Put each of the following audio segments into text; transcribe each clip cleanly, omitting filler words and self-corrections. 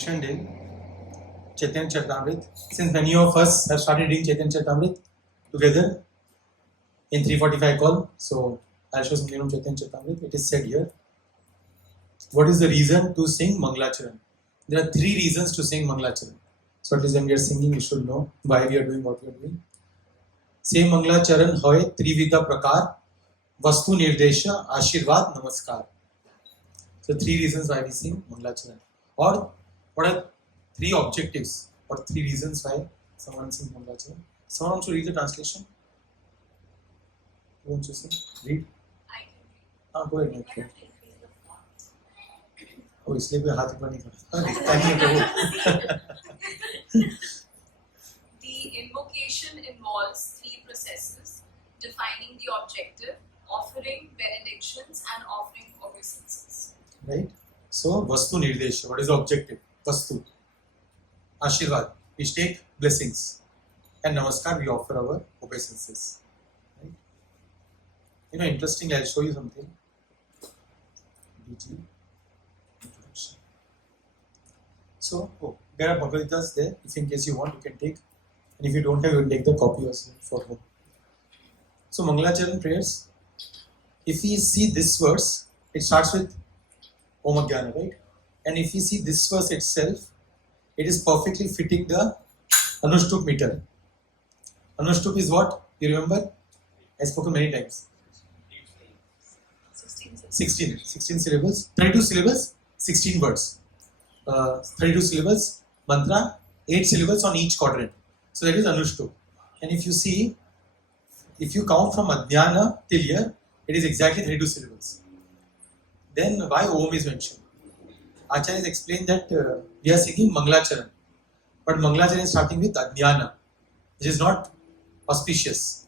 mentioned in Chaitanya Charitamrita. Since many of us have started reading Chaitanya Charitamrita together in 345 call, so I'll show something from Chaitanya Charitamrita. It is said here, what is the reason to sing Mangalacharan? There are three reasons to sing Mangalacharan. So at least when we are singing, we should know why we are doing what we are doing. Say Mangalacharan hoy trividha prakar, vastu nirdesha, ashirvad, namaskar. So three reasons why we sing Mangalacharan. Or what are three objectives or three reasons why someone sings Mangalacharan? Someone wants to read the translation? Who wants to sing? Read? I can read. Go ahead. Okay. Oh, इसलिए कोई हाथ ऊपर नहीं करता दिखता नहीं है प्रभु. The invocation involves three processes: defining the objective, offering benedictions, and offering obeisances. Right? So, vastu nirdesha. What is the objective? Vastu. Ashirvad. We take blessings. And namaskar, we offer our obeisances. Right? You know, interestingly, I'll show you something. BG. Introduction. So, there are Bhagavad-gitas there. If in case you want, you can take. And if you don't have, you will take the copy also for home. So, Mangalacharan prayers. If we see this verse, it starts with Om Ajnana, right? And if we see this verse itself, it is perfectly fitting the Anushtup meter. Anushtup is what? You remember? I spoken many times. 16 syllables. 32 syllables, 16 words. 32 syllables, mantra, 8 syllables on each quadrant. So that is Anushtup. And if you see, if you count from Ajnana till here, it is exactly 32 syllables. Then why Om is mentioned? Acharya has explained that we are singing Mangalacharan. But Mangalacharan is starting with Ajnana, which is not auspicious.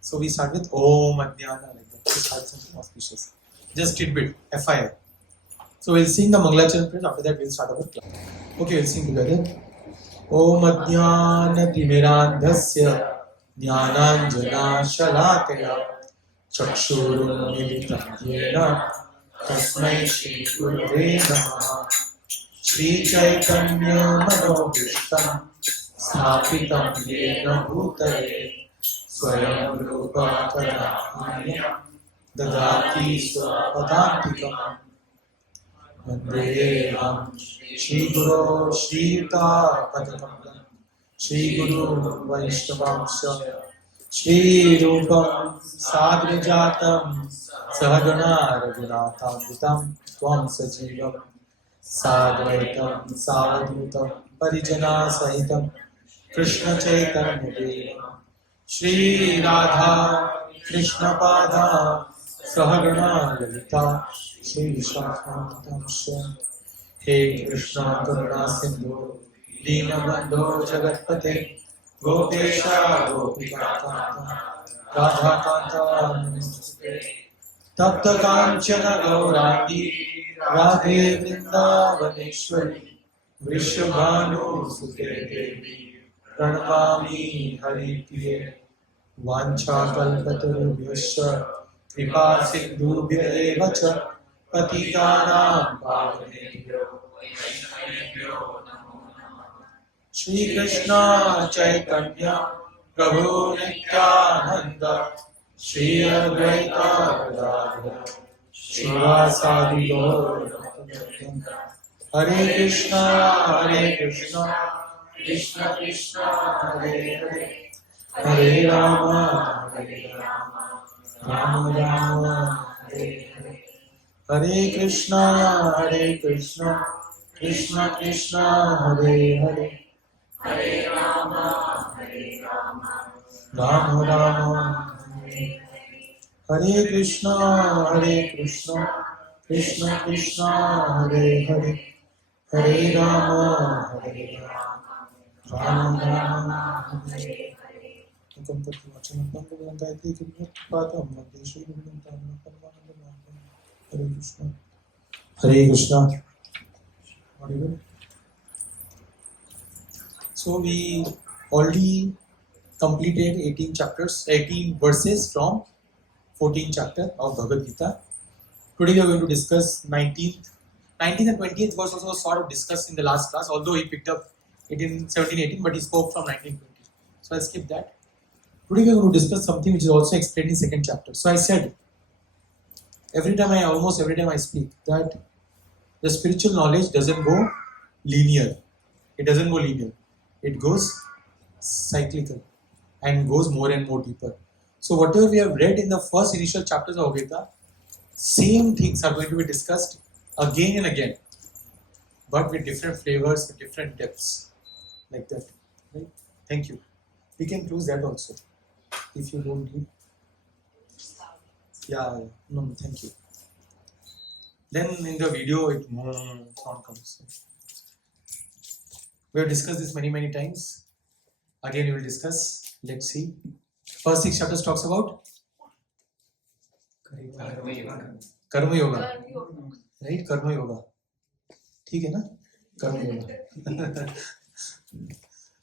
So we start with Om Ajnana like that. We start something auspicious. Just tidbit, FIR. So we'll sing the Mangalacharan prayer. After that we'll start our class. Okay, we'll sing together. Om Ajnana Timirandhasya Jnananjana Shalakaya Chakshurun Militam Yena Tasmai Shri Gurave Namaha Shri Caitanya Manobhishtam Sthapitam Yena Bhutale Swayam Rupa Kadahanya Dadati Swapadantikam Vandeham Shri Guru Shri Yuta Kathaṁ Shri Guru Vaishnavamsya Shri Rupam Sagrajatam Sahagana Raghunatātam Tvam Sajivam Sadvaitam Savadutam Parijana Sahitam Krishna Chaitanya Devam Shri Radha Krishna Pada Sahagana Lalita Shri Vishakhantamsya He Krishna Karuna Sindhu Dīnabandho Jagatpate Gopesha Gopikakanta Radha Kanta Namaste Tapta Kanchana Gauraki Radhe Vrindavaneshwari Vrishabhanu Sute Devi Pranamami Hari Priye Vancha Kalpatarubhyasya Kripa Sindhubhya Evacha Patitanam Pavanebhyo Vaishnavebhyo Namo Namah Shri Krishna Caitanya Prabho Nityananda Shri Advaita Gadadhara Srivasadi Gaura Hare Krishna Krishna Krishna Hare Hare Hare Rama Rama Rama Hare Hare Hare Krishna Krishna Krishna Hare Hare Hare Rama Rama Rama Hare Hare Krishna Krishna Krishna Hare Hare Hare Rama Rama Rama Hare Hare Krishna. So we already completed 18 verses from 14th chapter of Bhagavad Gita. Today we are going to discuss 19th 19th and 20th verse also was sort of discussed in the last class, although he picked up it in 17-18, but he spoke from 19-20. So I'll skip that. Today we are going to discuss something which is also explained in second chapter. So I said, almost every time I speak, that the spiritual knowledge doesn't go linear. It doesn't go linear. It goes cyclical and goes more and more deeper. So whatever we have read in the first initial chapters of Gita, same things are going to be discussed again and again, but with different flavors, with different depths, like that. Right? Thank you. We can close that also, if you don't need. Yeah, no, thank you. Then in the video, sound comes. We have discussed this many times. Again, we will discuss. Let's see. First 6 chapters talks about Karma Yoga. Right? Karma Yoga. ठीक है ना? Karma Yoga.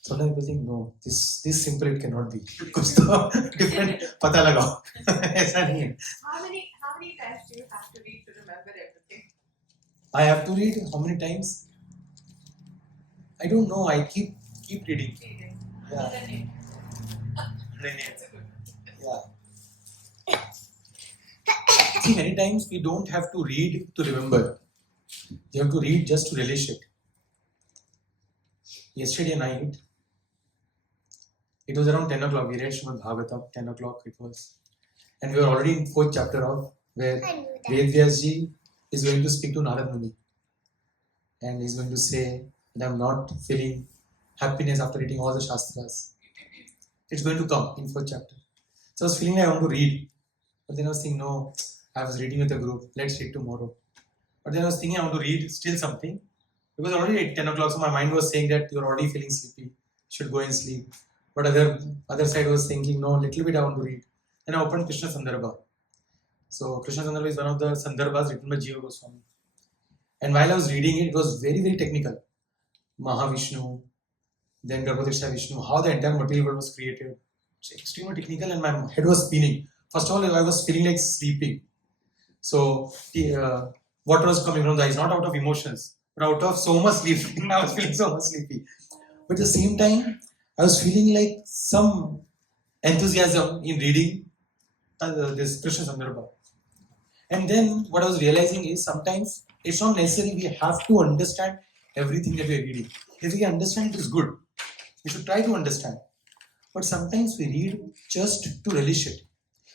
Sometimes people think, no, this simple it cannot be. कुछ तो different पता लगाओ. ऐसा नहीं है. How many times do you have to read to remember everything? I have to read how many times? I don't know. I keep reading. Yeah. Yeah. See, many times we don't have to read to remember. You have to read just to relish it. Yesterday night, it was around 10 o'clock. We read Srimad Bhagavatam, 10 o'clock it was. And we were already in 4th chapter of where Ved Vyasji is going to speak to Narad Muni. And he's going to say that I'm not feeling happiness after reading all the Shastras. It's going to come in 4th chapter. So I was feeling like I want to read. But then I was thinking, no, I was reading with the group. Let's read tomorrow. But then I was thinking I want to read still something. It was already at 10 o'clock, so my mind was saying that you're already feeling sleepy. You should go and sleep. But other side was thinking, no, little bit I want to read. Then I opened Krishna Sandarbha. So Krishna Sandarbha is one of the Sandarbhas written by Jiva Goswami. And while I was reading it, it was very technical. Mahavishnu, then Garbhodesha Vishnu, how the entire material world was created. It's extremely technical and my head was spinning. First of all, I was feeling like sleeping. So water was coming from the eyes, not out of emotions, but out of so much sleep. I was feeling so much sleepy. But at the same time, I was feeling like some enthusiasm in reading this Krishna Sandarbha. And then what I was realizing is sometimes it's not necessary we have to understand everything that we are reading. If we understand it is good. We should try to understand. But sometimes we read just to relish it.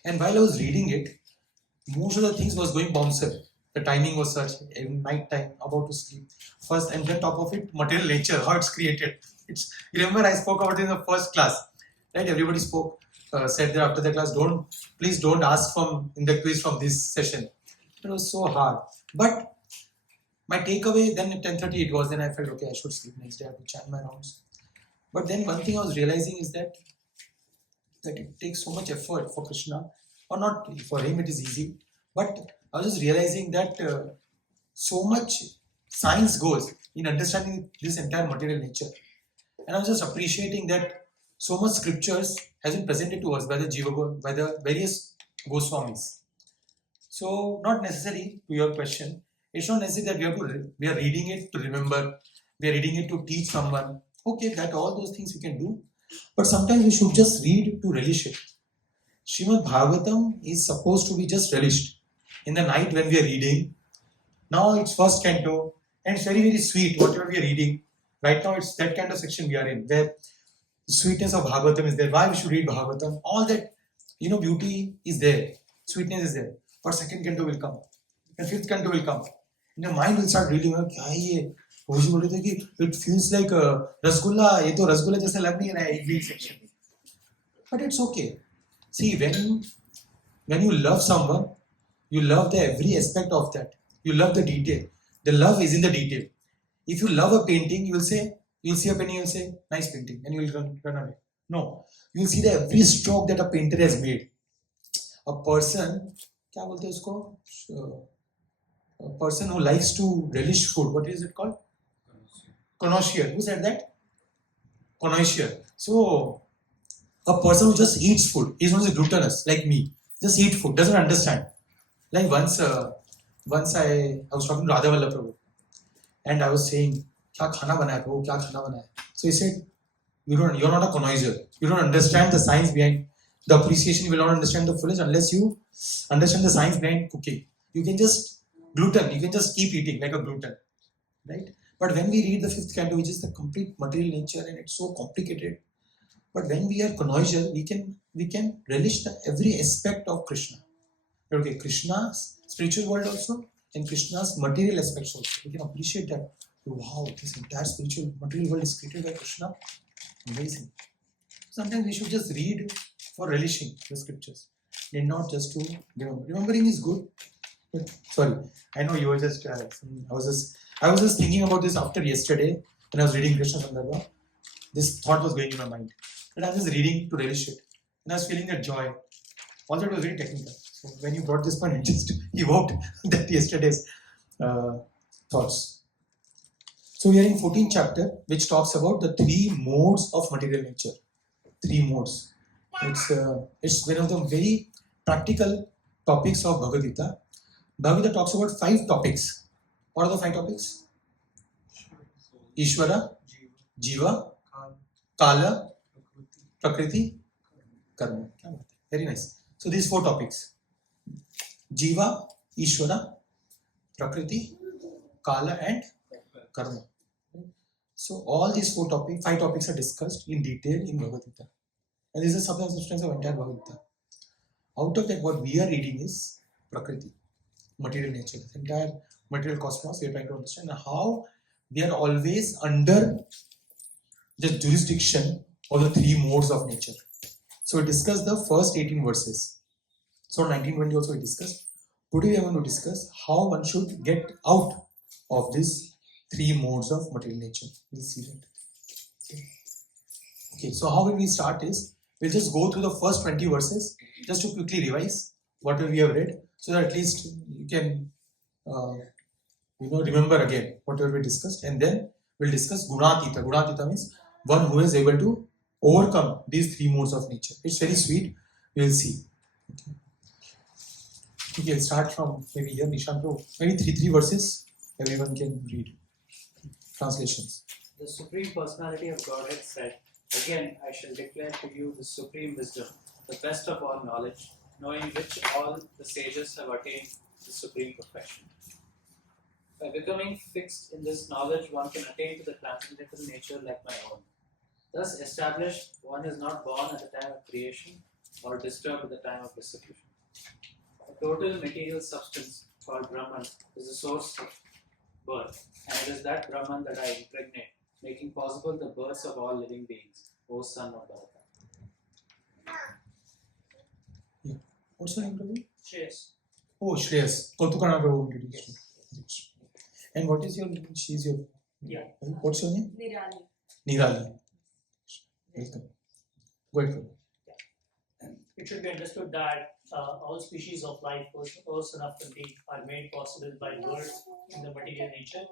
And while I was reading it, most of the things was going bouncer. The timing was such, night time, about to sleep. First, and then top of it, material nature, how it's created. Remember I spoke about it in the first class, right? Everybody spoke, said that after the class, please don't ask in the quiz from this session. It was so hard. But my takeaway, then at 10:30 it was, then I felt, okay, I should sleep next day, I have to chant my rounds. But then one thing I was realizing is that it takes so much effort for Krishna, or not for him it is easy, but I was just realizing that so much science goes in understanding this entire material nature. And I was just appreciating that so much scriptures has been presented to us by the various Goswamis. So not necessary, to your question, it's not necessary that we are reading it to remember, we are reading it to teach someone. Okay, that all those things we can do. But sometimes we should just read to relish it. Srimad Bhagavatam is supposed to be just relished. In the night when we are reading, now it's first canto, and it's very sweet, whatever we are reading. Right now it's that kind of section we are in, where the sweetness of Bhagavatam is there. Why we should read Bhagavatam? All that, beauty is there. Sweetness is there. But second canto will come. And fifth canto will come. And your mind will start reading, it feels like rasgulla, ye to rasgulla jaisa lag nahi raha hai every section. But it's okay. See, when you love someone, you love every aspect of that. You love the detail. The love is in the detail. If you love a painting, you'll see a painting, you'll say, nice painting, and you'll run away. No, you'll see every stroke that a painter has made. A person, a person who likes to relish food, what is it called? Connoisseur. Who said that? Connoisseur. So, a person who just eats food, is not gluttonous like me, just eat food, doesn't understand. Like once I was talking to Radha Vallabh Prabhu. and I was saying, "Kya khana banaya prabhu? Kya khana banaya?" So he said, "You're not a connoisseur. You don't understand the science behind the appreciation. You will not understand the fullest unless you understand the science behind cooking. You can just gluten. You can just keep eating like a gluten, right? But when we read the fifth canto, which is the complete material nature, and it's so complicated. But when we are connoisseur, we can relish every aspect of Krishna. Okay, Krishna's spiritual world also, and Krishna's material aspects also. We can appreciate that. Wow, this entire spiritual material world is created by Krishna. Amazing. Sometimes we should just read for relishing the scriptures, and not just to remember. Remembering is good. But, sorry, I know you were just. I was just thinking about this after yesterday when I was reading Krishna Sandarbha. This thought was going in my mind. But I was just reading to relish it, and I was feeling that joy. Although it was very technical. So when you brought this point, it just evoked that yesterday's thoughts. So we are in 14th chapter, which talks about the three modes of material nature. Three modes. It's one of the very practical topics of Bhagavad Gita. Bhagavad Gita talks about 5 topics. What are the 5 topics? Ishvara, Jiva, Kala, Prakriti, Karma. Very nice. So these 4 topics. Jiva, Ishvara, Prakriti, Kala and Karma. So all these 5 topics are discussed in detail in Bhagavad Gita. And this is the substance of entire Bhagavad Gita. Out of that, what we are reading is Prakriti, material nature, the entire material cosmos. We are trying to understand how we are always under the jurisdiction of the 3 modes of nature. So we discussed the first 18 verses. So 1920 also we discussed. Today we are going to discuss how one should get out of these 3 modes of material nature. We'll see that. Okay, so how will we start is, we'll just go through the first 20 verses just to quickly revise whatever we have read, so that at least you can remember again whatever we discussed, and then we'll discuss guṇātītaḥ. Guṇātītaḥ means one who is able to overcome these 3 modes of nature. It's very sweet. We'll see. Okay, we'll start from maybe here, Nishant. Maybe 3 verses everyone can read. Translations. The Supreme Personality of Godhead said, "Again I shall declare to you the supreme wisdom, the best of all knowledge, knowing which all the sages have attained the supreme perfection. By becoming fixed in this knowledge, one can attain to the transcendental nature like my own. Thus established, one is not born at the time of creation or disturbed at the time of dissolution. A total material substance called Brahman is the source of birth, and it is that Brahman that I impregnate, making possible the births of all living beings, O son of Bhavati." Yeah. What's your name, Prabhu? Shreyas. Oh, Shreyas. Kautukana Prabhu introduced you. And what is your name? She's your. Yeah. What's your name? Nirali. Nirali. Welcome. Go ahead, Prabhu. It should be understood that all species of life, first enough to be, are made possible by birth in the material nature,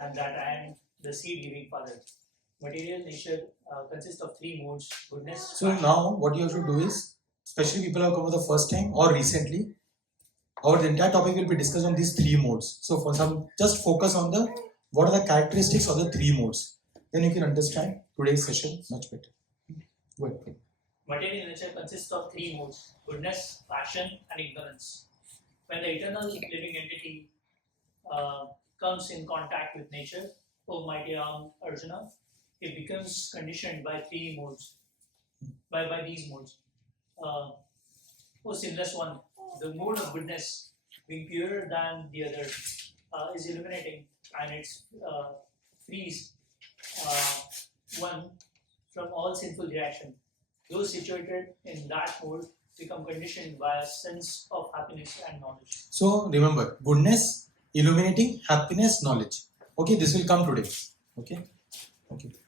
and that I am the seed-giving father. Material nature consists of 3 modes: goodness. So now what you have to do is, especially people who have come for the first time or recently, our entire topic will be discussed on these 3 modes. So for some, just focus on what are the characteristics of the 3 modes. Then you can understand today's session much better. Go ahead. Material nature consists of 3 modes: goodness, passion, and ignorance. When the eternal living entity comes in contact with nature, O mighty Arjuna, it becomes conditioned by 3 modes, by these modes. O sinless one, the mode of goodness, being purer than the other, is illuminating, and it frees one from all sinful reaction. Those situated in that mode become conditioned by a sense of happiness and knowledge. So remember, goodness, illuminating, happiness, knowledge. Okay, this will come today. Okay,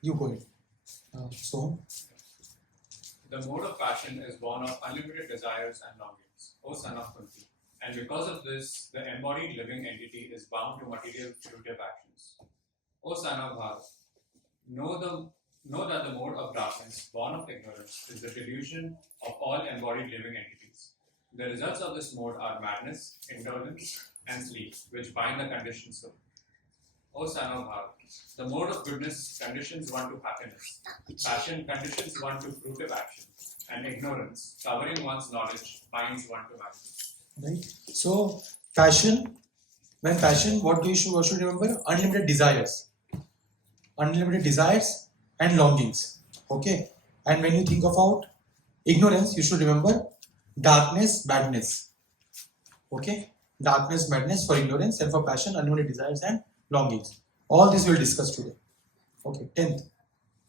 you go ahead. So The mode of passion is born of unlimited desires and longings, O son of Kunti. And because of this, the embodied living entity is bound to material fruitive actions. O son of Bharat, know that the mode of darkness, born of ignorance, is the delusion of all embodied living entities. The results of this mode are madness, indolence, and sleep, which bind the conditioned soul. O son of Bharata. The mode of goodness conditions one to happiness. Passion conditions one to fruitive action. And ignorance, covering one's knowledge, binds one to madness. Right? So, passion, what should you remember? Unlimited desires. Unlimited desires and longings. Okay? And when you think about ignorance, you should remember darkness, badness. Okay? Darkness, madness for ignorance, and for passion, unlimited desires and longings. All this we'll discuss today. Okay, 10th.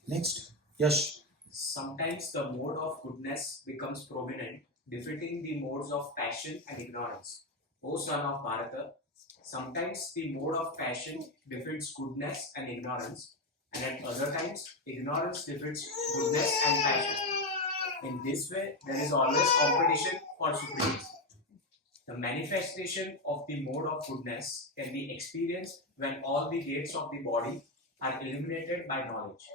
Next, Yash. Sometimes the mode of goodness becomes prominent, defeating the modes of passion and ignorance. O son of Bharata, sometimes the mode of passion defeats goodness and ignorance, and at other times, ignorance defeats goodness and passion. In this way, there is always competition for supremacy. The manifestation of the mode of goodness can be experienced when all the gates of the body are eliminated by knowledge.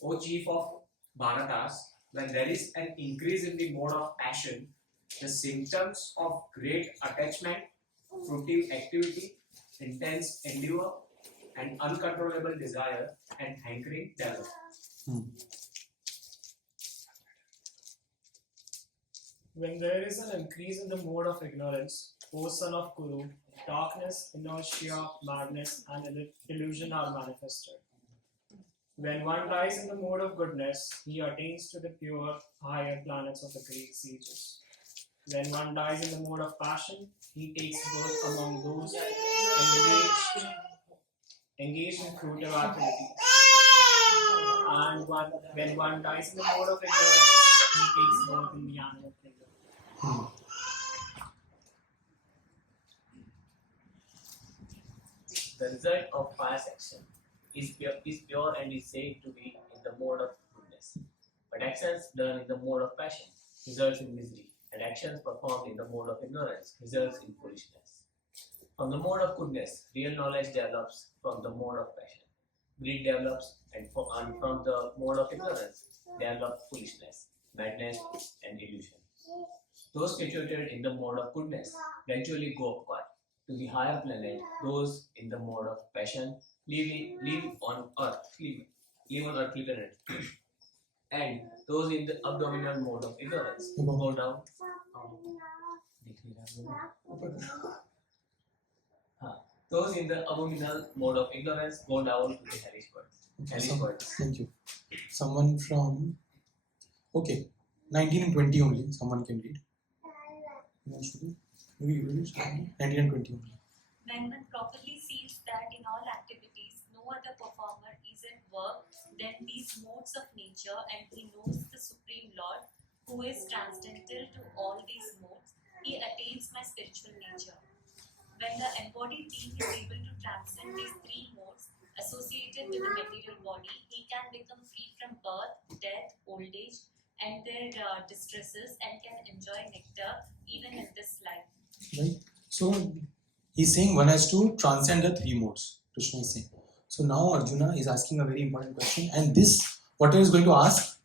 O chief of Bharatas, when there is an increase in the mode of passion, the symptoms of great attachment, fruitive activity, intense endeavor, and uncontrollable desire and hankering develop. When there is an increase in the mode of ignorance, O son of Kuru, darkness, inertia, madness, and illusion are manifested. When one dies in the mode of goodness, he attains to the pure, higher planets of the great sages. When one dies in the mode of passion, he takes birth among those engaged in fruitive activities. And when one dies in the mode of ignorance, he takes birth in the animal kingdom. The result of pious action is pure and is said to be in the mode of goodness. But actions done in the mode of passion results in misery, and actions performed in the mode of ignorance results in foolishness. From the mode of goodness, real knowledge develops from the mode of passion. Greed develops, and from the mode of ignorance develop foolishness, madness, and illusion. Those situated in the mode of goodness gradually go upward to the higher planet. Those in the mode of passion live on earthly planet, and those in the abdominal mode of ignorance go down. Those in the abominable mode of ignorance go down to the hellish world. Thank you. Someone from 19 and 20 only. Someone can read. Maybe you read 19 and 20 only. When one properly sees that in all activities no other performer is at work than these modes of nature, and he knows the Supreme Lord who is transcendental to all these modes, he attains my spiritual nature. When the embodied being is able to transcend these three modes associated with the material body, he can become free from birth, death, old age, and their distresses, and can enjoy nectar even in this life. Right? So, he's saying one has to transcend the three modes. Krishna is saying. So now Arjuna is asking a very important question, and this, whatever is going to ask,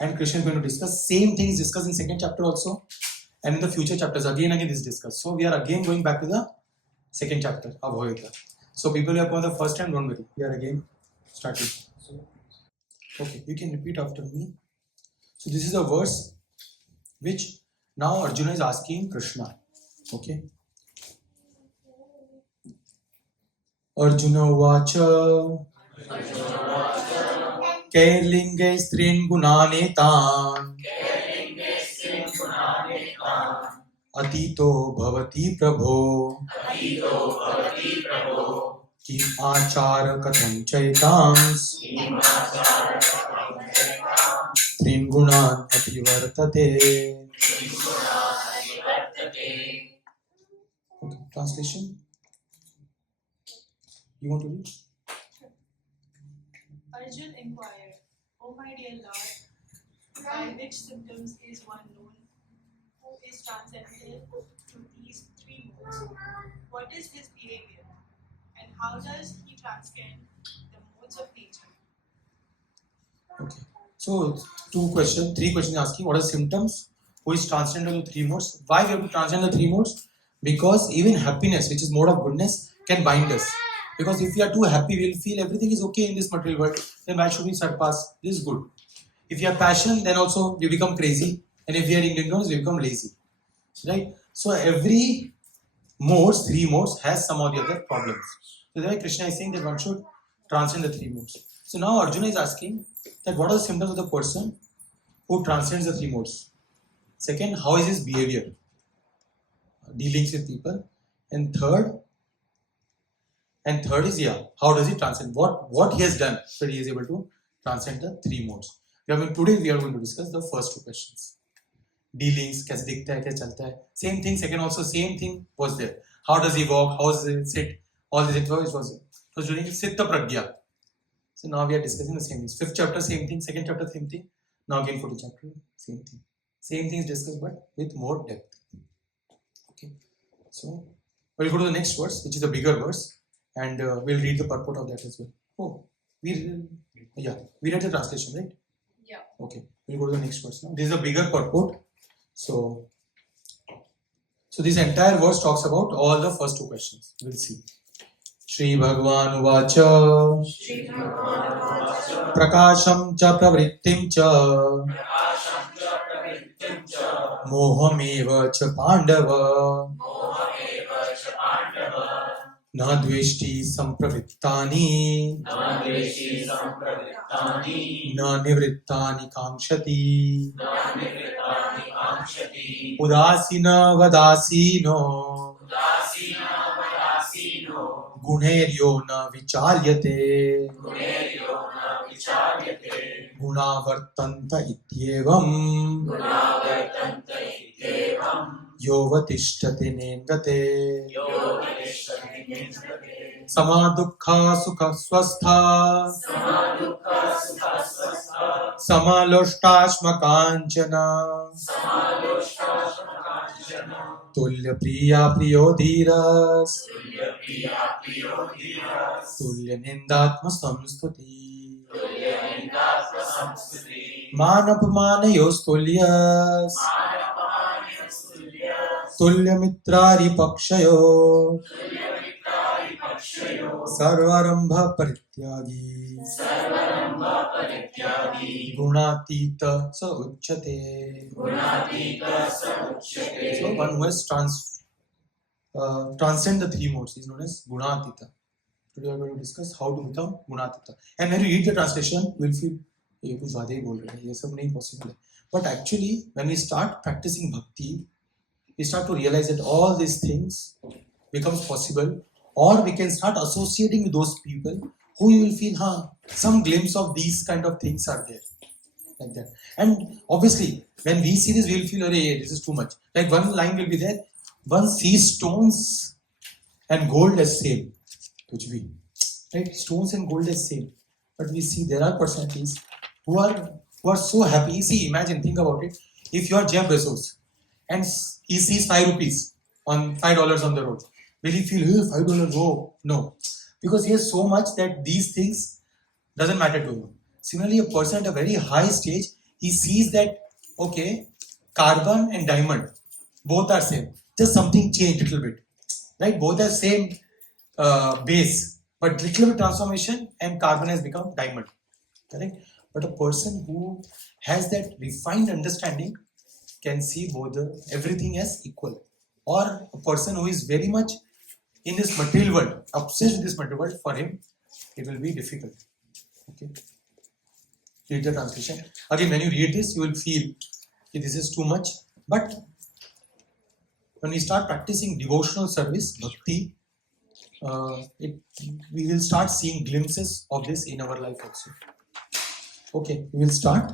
and Krishna is going to discuss, same thing is discussed in second chapter also, and in the future chapters again this is discussed. So we are again going back to the second chapter of bhavati. So people who have gone the first time, don't worry, we are again starting. Okay, you can repeat after me. So this is a verse which now Arjuna is asking Krishna. Okay. Arjuna uvāca kair liṅgais trīn guṇān etān atīto bhavati prabho kim-ācāraḥ kathaṁ caitāṁs trīn guṇān ativartate. Okay, translation. You want to read? Arjuna inquired, O my dear Lord, by which symptoms is one known who is transcendental to these three modes? What is his behavior, and how does he transcend the modes of nature? Okay. So, three questions asking. What are symptoms? Who is transcendental to three modes? Why we have to transcend the three modes? Because even happiness, which is mode of goodness, can bind us. Because if we are too happy, we will feel everything is okay in this material world, then why should we surpass? This is good. If you have passion, then also we become crazy. And if we are in ignorance, we become lazy. Right? So every modes, three modes, has some of the other problems. So that's why Krishna is saying that one should transcend the three modes. So now Arjuna is asking that what are the symptoms of the person who transcends the three modes? Second, how is his behavior? Dealings with people. And third is how does he transcend? What he has done so he is able to transcend the three modes. Today we are going to discuss the first two questions. Dealings, कैसे दिखता है, क्या चलता है. Same thing, second also same thing was there. How does he walk? How does he sit? All this was during Siddha Pragya. So now we are discussing the same things. Fifth chapter, same thing. Second chapter, same thing. Now again 14th chapter, same thing. Same things discussed but with more depth. Okay. So we'll go to the next verse, which is the bigger verse, and we'll read the purport of that as well. Oh, we read the translation, right? Yeah. Okay. We'll go to the next verse now. This is a bigger purport. So this entire verse talks about all the first two questions. We'll see. Shri Bhagavan uvāca prakāṣam ca pravrittim ca mohameva ca pandava na dveshti sampravittani na nivrittani kāṅkṣati udāsina vadāsino guṇēryo na vichālyate guṇāvartanta ityevam yovatishtati nengate samadukha sukha swastha samaloshtāśma kāñcana tulya priya priyo dhiras tulya nindatma samstuti manapamanayo's tulyas tulya mitrari pakshayo sarvarambha parityagi guṇātītaḥ sa uchyate. So one who has transcend the three modes is known as guṇātītaḥ. Today we are going to discuss how to become guṇātītaḥ. And when you read the translation, you will feel ये कुछ ज़्यादा ही बोल रहे हैं, ये सब नहीं possible है. But actually, when we start practicing bhakti, we start to realize that all these things becomes possible, or we can start associating with those people who you will feel, some glimpse of these kind of things are there, like that. And obviously, when we see this, we will feel, this is too much. Like one line will be there, one sees stones and gold as same, kuch bhi, right? Stones and gold as same, but we see there are personalities who are so happy. See, imagine, think about it. If you are Jeff Bezos and he sees $5 on $5 on the road, will he feel, $5? Oh, no. Because he has so much that these things doesn't matter to him. Similarly, a person at a very high stage, he sees that, okay, carbon and diamond, both are same. Just something changed a little bit. Right? Both are same base, but little bit transformation and carbon has become diamond. Correct? But a person who has that refined understanding can see both everything as equal. Or a person who is very much in this material world, obsessed with this material world, for him, it will be difficult. Okay. Read the translation. Again, when you read this, you will feel this is too much. But when we start practicing devotional service, bhakti, we will start seeing glimpses of this in our life also. Okay, we will start.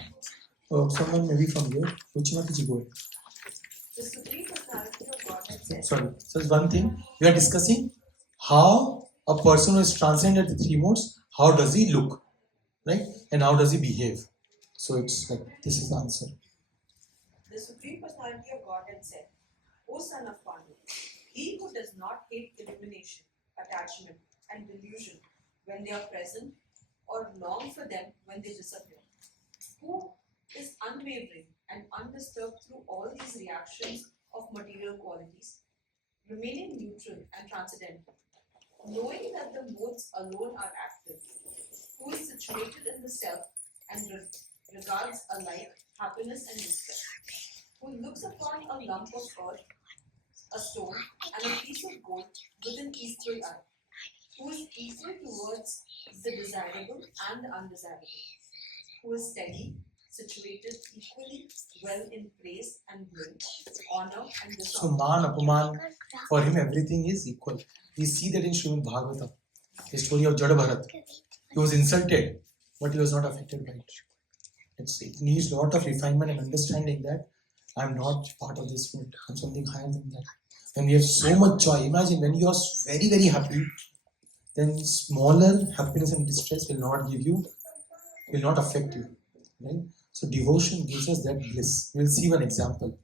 Someone maybe from here. Ruchimati go ahead. The Supreme Personality of Godhead says. Sorry. So one thing we are discussing, how a person who is transcended the three modes, how does he look, right? And how does he behave? So it's like this is the answer. The Supreme Personality of Godhead said, O son of Pandu, he who does not hate illumination, attachment, and delusion when they are present, or long for them when they disappear, who is unwavering and undisturbed through all these reactions of material qualities, remaining neutral and transcendental, knowing that the modes alone are active, who is situated in the self and regards alike happiness and distress, who looks upon a lump of earth, a stone, and a piece of gold with an equal eye, who is equal towards the desirable and the undesirable, who is steady, situated equally well in praise and blame, honor and So dishonor. man, apaman, for him everything is equal. We see that in Srimad Bhagavatam, the story of Jada Bharat. He was insulted, but he was not affected by it. It needs a lot of refinement and understanding that I am not part of this world. I am something higher than that. When we have so much joy, imagine when you are very, very happy, then smaller happiness and distress will not affect you. Right? So devotion gives us that bliss. We will see one example.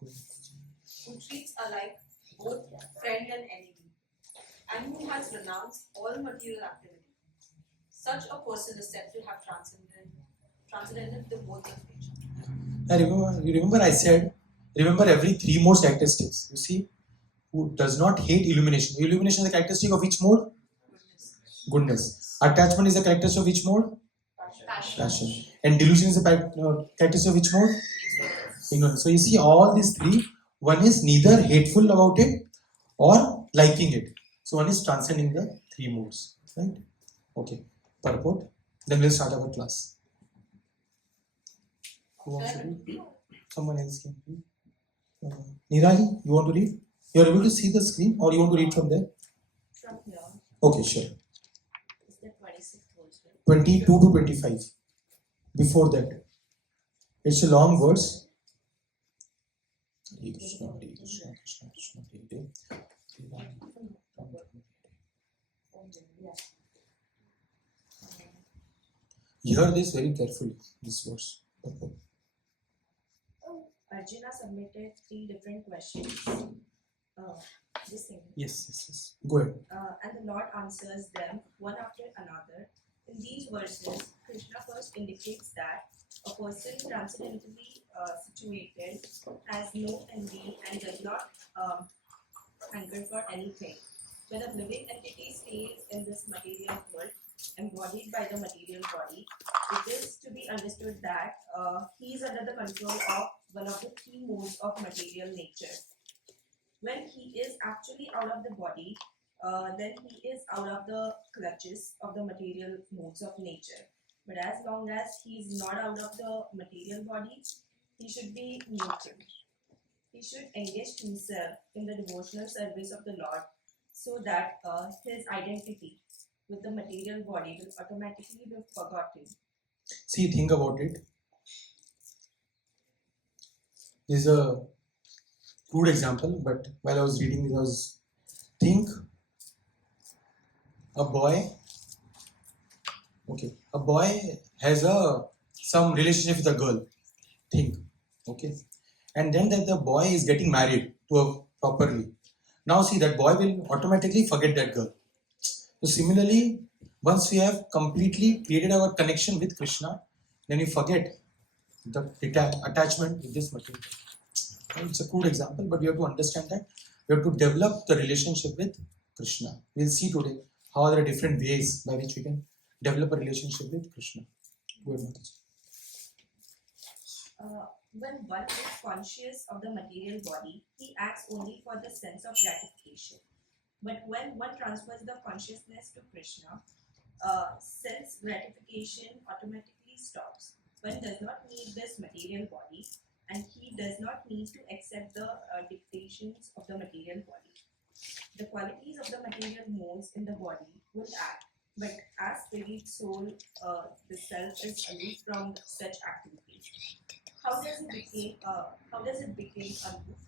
Who treats alike both friend and enemy, and who has renounced all material activity. Such a person is said to have transcended the modes of nature. You remember I said, remember every three modes characteristics. You see, who does not hate illumination. Illumination is a characteristic of which mode? Goodness. Attachment is a characteristic of which mode? Passion. And delusion is a characteristic of which mode? Ignorance. So you see all these three, one is neither hateful about it or liking it. So one is transcending the three modes. Right? Okay. Purport. Then we'll start our class. Who wants to read? Someone else can read. Nirali, you want to read? You are able to see the screen or you want to read from there? From here, Okay, sure. is the 26th verse. 22 to 25. Before that. It's a long verse. Hare Krishna, Hare Krishna, Krishna Krishna, Hare Hare. Hear this very carefully, this verse. Arjuna submitted 3 different questions. This thing. Yes. Go ahead. And the Lord answers them one after another. In these verses, Krishna first indicates that a person transcendentally situated has no envy and does not hanker for anything. When a living entity stays in this material world, embodied by the material body, it is to be understood that he is under the control of one of the 3 modes of material nature. When he is actually out of the body, then he is out of the clutches of the material modes of nature. But as long as he is not out of the material body, he should be neutral. He should engage himself in the devotional service of the Lord so that his identity with the material body will automatically be forgotten. See, think about it. This is a crude example, but while I was reading this, think a boy has some relationship with a girl. Think, okay, and then that the boy is getting married to her properly. Now see, that boy will automatically forget that girl. So similarly, once we have completely created our connection with Krishna, then we forget the attachment with this material. It's a crude example, but we have to understand that we have to develop the relationship with Krishna. We'll see today how there are different ways by which we can develop a relationship with Krishna. Go ahead, Mataji. When one is conscious of the material body, he acts only for the sense of gratification. But when one transfers the consciousness to Krishna, sense gratification automatically stops. One does not need this material body, and he does not need to accept the dictations of the material body. The qualities of the material modes in the body will act, but as spirit, soul, the self is aloof from such activities. How does it become aloof?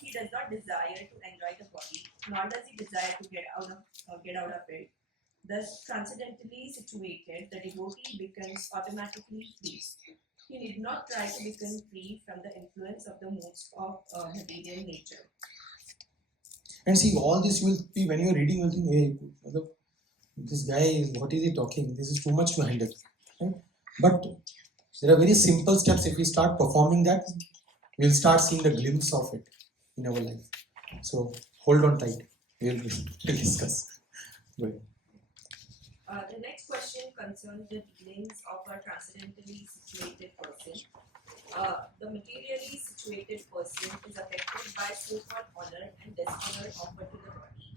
He does not desire to enjoy the body, nor does he desire to get out of it. Thus, transcendentally situated, the devotee becomes automatically free. He need not try to become free from the influence of the modes of material nature. And see, all this you will be, when you are reading, you will think, hey, this guy, what is he talking? This is too much to handle. Right? But there are very simple steps. If we start performing that, we will start seeing the glimpse of it in our life. So hold on tight. We'll discuss. Go ahead. The next question concerns the dealings of a transcendentally situated person. The materially situated person is affected by so-called honor and dishonor offered to the body,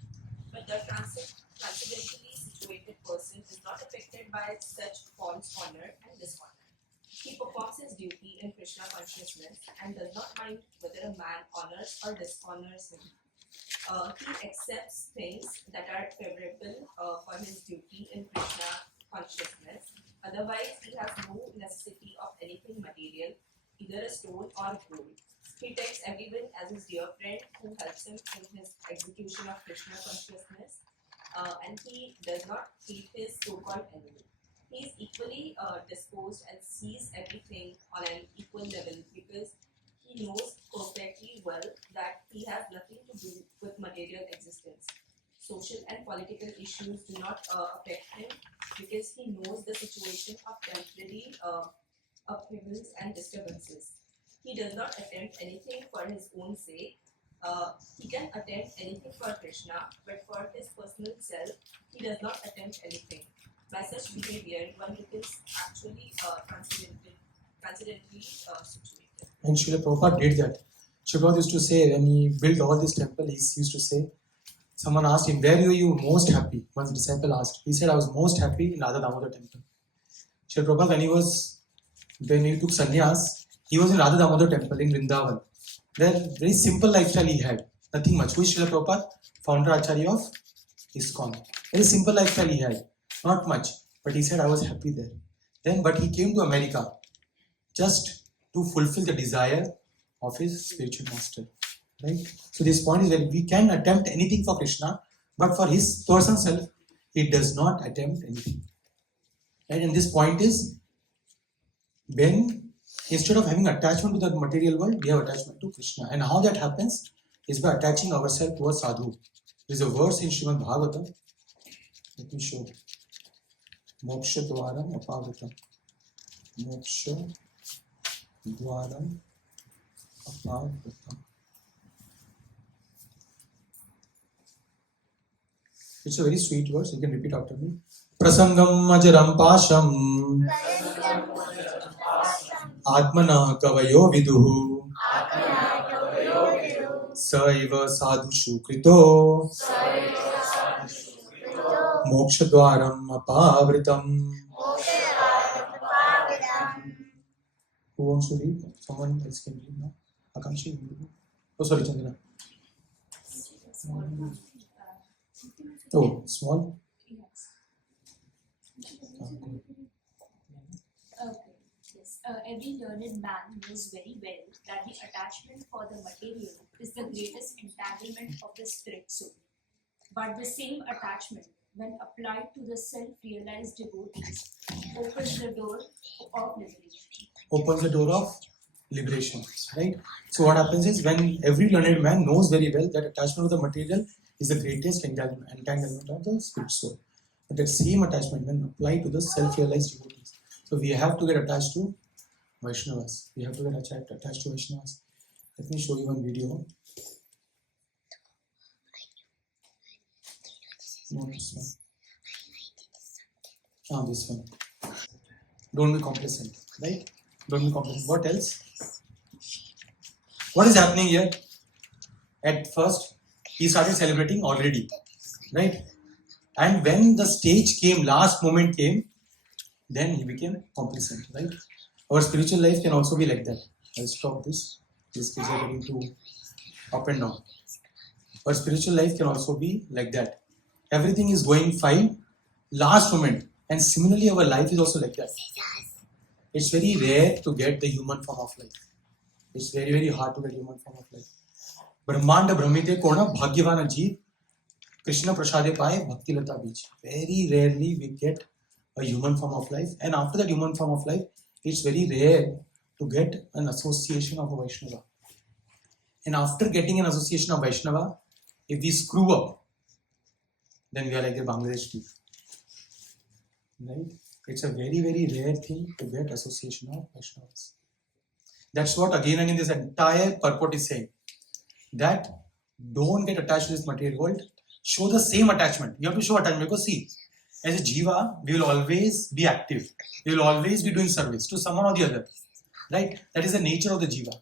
but the transcendentally situated person is not affected by such false honor and dishonor. He performs his duty in Krishna consciousness and does not mind whether a man honors or dishonors him. He accepts things that are favorable for his duty in Krishna consciousness. Otherwise, he has no necessity of anything material, either a stone or gold. He takes everyone as his dear friend who helps him in his execution of Krishna consciousness, and he does not treat his so-called enemy. He is equally disposed and sees everything on an equal level because he knows perfectly well that he has nothing to do with material existence. Social and political issues do not affect him because he knows the situation of temporary upheavals and disturbances. He does not attempt anything for his own sake. He can attempt anything for Krishna, but for his personal self, he does not attempt anything. By such behavior, one becomes actually transcendentally situated. And Srila Prabhupada did that. Srila Prabhupada used to say, when he built all this temple, he used to say, someone asked him, where were you most happy? One disciple asked. He said, I was most happy in Radha Damodar temple. Srila Prabhupada, when he took sannyas, he was in Radha Damodar temple in Vrindavan. There, very simple lifestyle he had. Nothing much. Who is Srila Prabhupada? Founder Acharya of ISKCON. Very simple lifestyle he had. Not much. But he said, I was happy there. But he came to America just to fulfill the desire of his spiritual master. Right? So this point is that we can attempt anything for Krishna, but for his personal self, he does not attempt anything. Right? And this point is, when instead of having attachment to the material world, we have attachment to Krishna. And how that happens is by attaching ourselves to a sadhu. There is a verse in Srimad Bhagavatam. Let me show. Moksha dvaram apavritam. Moksha dvaram apavritam. It's a very sweet verse. You can repeat after me. Prasangam ajaram pasham atmana kavayo viduhu saiva sadhushu krito mokshadwaram apavritam. Who wants to read? Someone else can read now. Akanshi, oh sorry, Chandana. Oh, small? Every learned man knows very well that the attachment for the material is the greatest entanglement of the spirit soul. But the same attachment, when applied to the self-realized devotees, opens the door of liberation. Opens the door of liberation, right? So what happens is, when every learned man knows very well that attachment to the material is the greatest entanglement of the spirit soul. But that same attachment when applied to the self-realized devotees. So we have to get attached to Vaishnavas. We have to get attached to Vaishnavas. Let me show you one video. No, this one. This one. Don't be complacent, right? Don't be complacent. What else? What is happening here? At first, he started celebrating already, right? And when the stage came, last moment came, then he became complacent, right? Our spiritual life can also be like that. I'll stop this. These kids are getting too up and down. Our spiritual life can also be like that. Everything is going fine, last moment. And similarly, our life is also like that. It's very rare to get the human form of life. It's very, very hard to get human form of life. Brahmanda Brahmite Kona Bhagyavana Jeev Krishna Prasade Paye Bhakti Lata Bij. Very rarely we get a human form of life. And after that human form of life, it's very rare to get an association of a Vaishnava. And after getting an association of Vaishnava, if we screw up, then we are like a Bangladesh people. Right? It's a very, very rare thing to get association of Vaishnavas. That's what again in this entire purport is saying. That don't get attached to this material world, show the same attachment. You have to show attachment because see, as a jiva, we will always be active. We will always be doing service to someone or the other. Right? That is the nature of the jiva.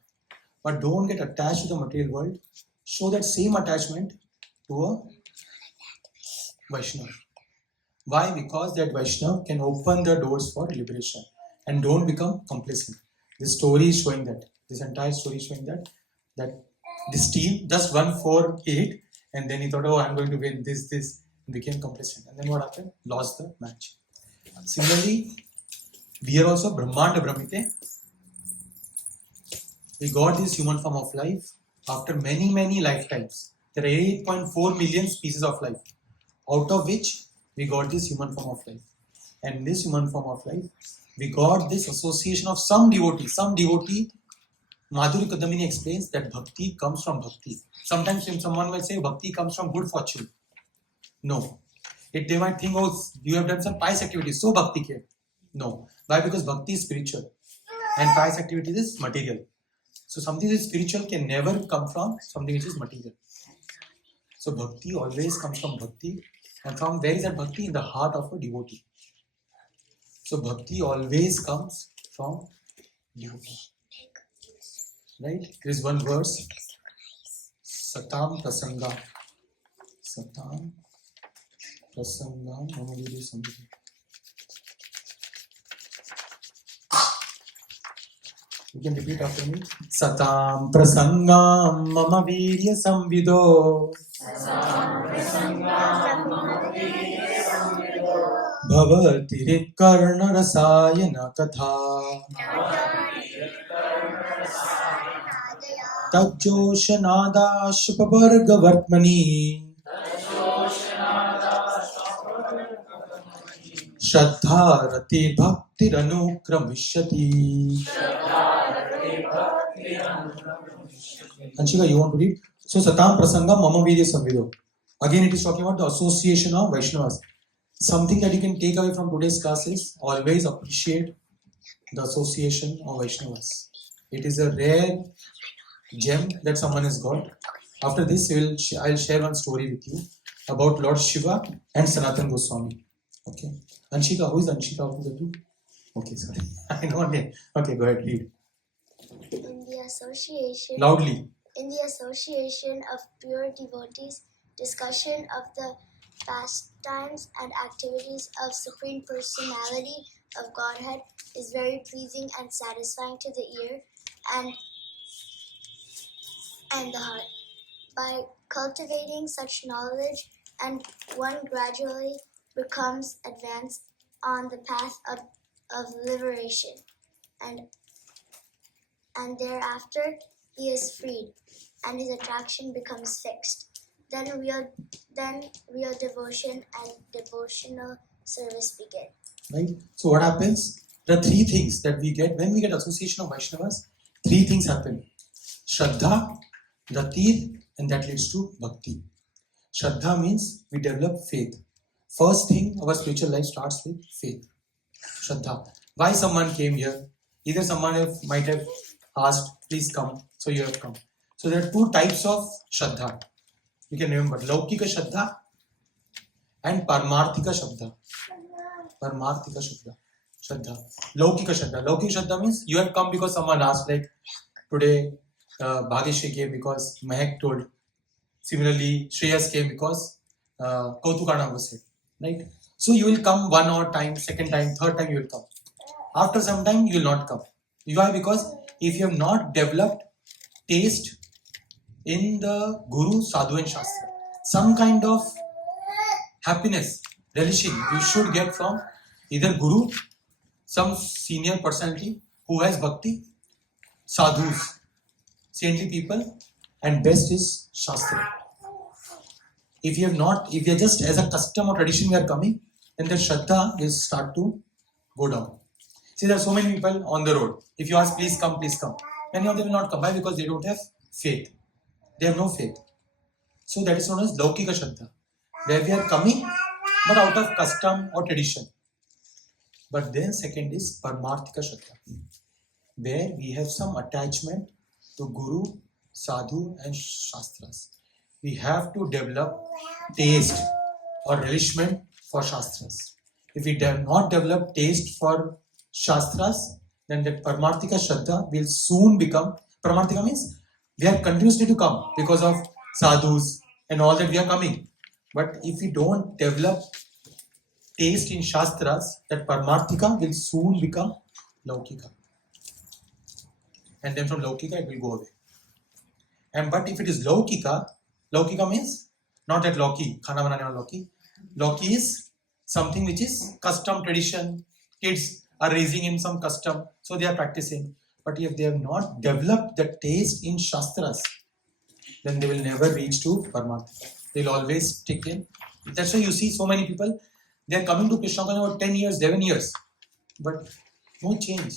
But don't get attached to the material world. Show that same attachment to a Vaishnava. Why? Because that Vaishnava can open the doors for liberation. And don't become complacent. This story is showing that. This entire story is showing that this team just 1-4 hit, and then he thought, oh, I'm going to win this, and became complacent. And then what happened? Lost the match. Similarly, we are also Brahmanda Brahmite. We got this human form of life after many, many lifetimes. There are 8.4 million species of life, out of which we got this human form of life. And in this human form of life, we got this association of some devotee. Madhuri Kadamini explains that bhakti comes from bhakti. Sometimes someone might say bhakti comes from good fortune. No. They might think, oh, you have done some pious activities, so bhakti came. No. Why? Because bhakti is spiritual and pious activities is material. So something that is spiritual can never come from something which is material. So bhakti always comes from bhakti. And from where is that bhakti? In the heart of a devotee. So bhakti always comes from devotee. Right? There is one verse. Satam prasanga. Satam prasanga. Mama will do something. You can repeat after me. Satam prasangam mama virya samvido. Bhavati karna rasayana katha. Tajjoshanadash pavargavartmani. Shraddharati bhakti ranukramishati. Anshika, you want to read? So Satam Prasangam Mama Virya Samvido. Again, it is talking about the association of Vaishnavas. Something that you can take away from today's class is always appreciate the association of Vaishnavas. It is a rare gem that someone has got. After this, I'll share one story with you about Lord Shiva and Sanatana Goswami. Okay. Anshika, who is Anshika of the two? Okay, sorry. I know her name. Okay, go ahead, read. In the association, Loudly. In the association of pure devotees, discussion of the pastimes and activities of Supreme Personality of Godhead is very pleasing and satisfying to the ear and the heart. By cultivating such knowledge, and one gradually becomes advanced on the path of liberation, and thereafter he is freed, and his attraction becomes fixed. Then real devotion and devotional service begin. Right? So what happens? There are three things that we get when we get association of Vaishnavas. Three things happen. Shraddha, Rati, and that leads to Bhakti. Shraddha means we develop faith. First thing, our spiritual life starts with faith. Shraddha. Why someone came here? Either someone might have asked, please come, so you have come. So there are two types of Shraddha. You can remember, Laukika Shraddha and Paramarthika Shraddha. Paramarthika Shraddha. Laukika Shraddha. Laukika Shraddha means you have come because someone asked, like today Bhageshri came because Mahek told. Similarly, Shreyas came because Kautukana was said. Right? So you will come one or time, second time, third time you will come. After some time you will not come. Why? Because if you have not developed taste in the Guru, Sadhu and Shastra, some kind of happiness, relishing, you should get from either Guru, some senior personality who has bhakti, sadhus, saintly people, and best is Shastra. If you are just as a custom or tradition we are coming, then the Shraddha will start to go down. See, there are so many people on the road. If you ask, please come, many of them will not come. Why? Because they don't have faith. They have no faith. So that is known as Laukika Shraddha, where we are coming, but out of custom or tradition. But then second is Paramarthika Shraddha, where we have some attachment to Guru, Sadhu and Shastras. we have to develop taste or relishment for Shastras. If we do not develop taste for Shastras, then that Paramarthika Shraddha will soon become, Paramarthika means we are continuously to come because of sadhus and all that we are coming. But if we don't develop taste in Shastras, that Paramarthika will soon become Laukika. And then from Laukika it will go away. And but if it is Laukika, Laukika means not that Lauki, khana banane wala Lauki. Lauki is something which is custom, tradition. Kids are raising in some custom, so they are practicing. But if they have not developed the taste in Shastras, then they will never reach to Paramarthika. They will always stick in. That's why you see so many people, they are coming to Krishna for 10 years, 11 years. But no change.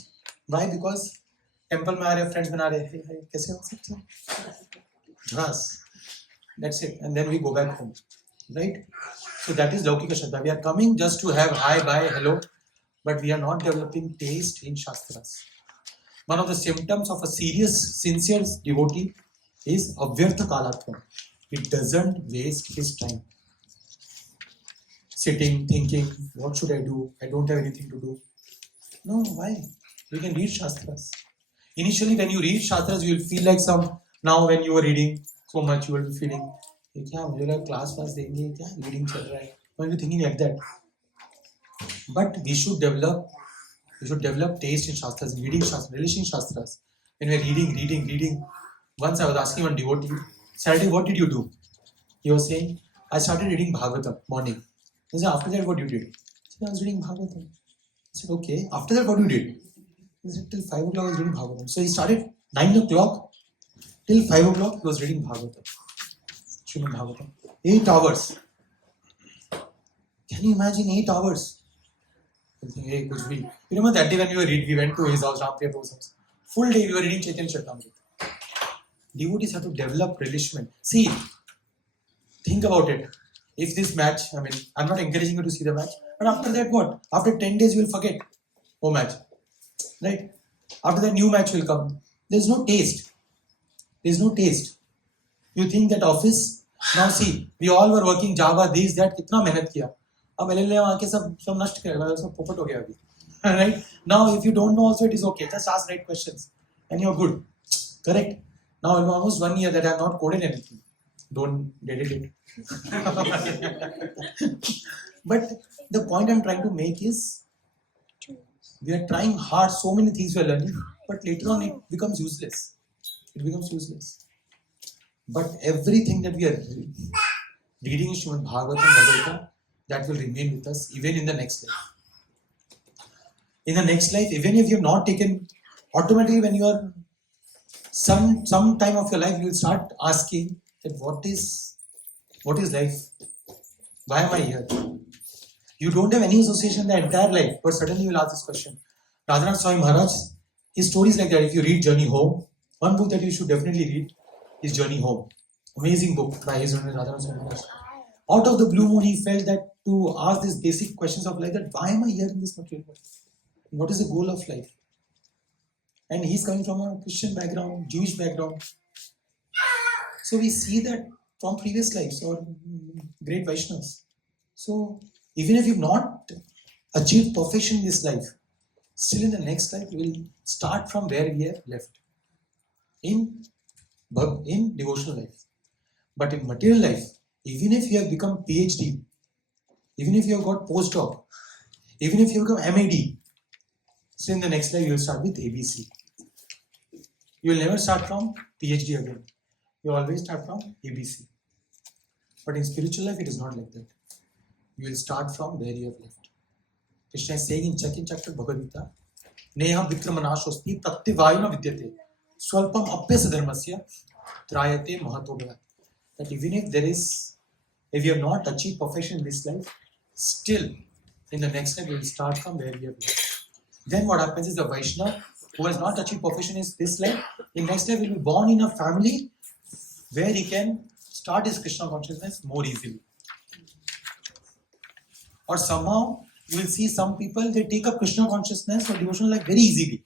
Why? Because temple mein aa rahe, friends bana rahe, hey, kaise ho sakta hai? Bas. That's it. And then we go back home. Right? So that is Laukika Shraddha. We are coming just to have hi, bye, hello. But we are not developing taste in Shastras. One of the symptoms of a serious, sincere devotee is avyartha kalatvam. He doesn't waste his time. Sitting, thinking, what should I do? I don't have anything to do. No, why? You can read Shastras. Initially, when you read Shastras, you will feel like some. Now, when you are reading so much, you will be feeling, class reading chal raha hai. You will be thinking like that. But we should develop taste in Shastras, reading Shastras, relishing Shastras. When we are reading. Once I was asking one devotee, Saturday, what did you do? He was saying, I started reading Bhagavatam morning. He said, after that, what you did? I said, I was reading Bhagavatam. I said, okay. After that, what you did? He said, till 5 o'clock I was reading Bhagavatam. So he started 9 o'clock. Till 5 o'clock he was reading Bhagavatam. Srimad Bhagavatam. 8 hours. Can you imagine 8 hours? Hey, kuch bhi. You remember that day when we went to his house, Rampriya Prabhu's house. Full day we were reading Chaitanya Charitamrita. Devotees have to develop relishment. See, think about it. If this match, I'm not encouraging you to see the match, but after that what? After 10 days you will forget. Oh, match. Right? After that new match will come. There's no taste. You think that office, now see, we all were working Java, this, that, kitna mehnat kiya. Ab LLM aake sab nasht kar, sab popat ho gaya abhi. Right? Now if you don't know also it is okay. Just ask right questions and you're good. Correct? Now in almost 1 year that I have not coded anything. Don't edit it. But the point I'm trying to make is, we are trying hard, so many things we are learning, but later on it becomes useless. But everything that we are reading in Srimad Bhagavatam, that will remain with us even in the next life. In the next life, even if you have not taken, automatically when you are some time of your life, you will start asking that what is life? Why am I here? You don't have any association the entire life, but suddenly you will ask this question. Radhanath Swami Maharaj, his story is like that. If you read Journey Home, one book that you should definitely read is Journey Home. Amazing book by His Holiness Radhanath Swami Maharaj. Out of the blue moon, he felt that to ask these basic questions of life, that why am I here in this material world? What is the goal of life? And he's coming from a Christian background, Jewish background. So we see that from previous lives or great Vaishnavas. So even if you've not achieved perfection in this life, still in the next life, we will start from where we have left. In devotional life. But in material life, even if you have become PhD, even if you have got postdoc, even if you have become MAD, still in the next life you will start with ABC. You will never start from PhD again. You always start from ABC. But in spiritual life, it is not like that. You will start from where you have left. Krishna is saying in second chapter Bhagavad Gita, Neha vikramanashosti pratyavayuna vidyate swalpam apyasa dharmasya trayate mahato bhavat. That even if you have not achieved perfection in this life, still in the next life you will start from where you have left. Then what happens is the Vaishnava who has not achieved perfection in this life, in next life he will be born in a family where he can start his Krishna consciousness more easily. Or somehow you will see some people, they take up Krishna consciousness or devotional life very easily.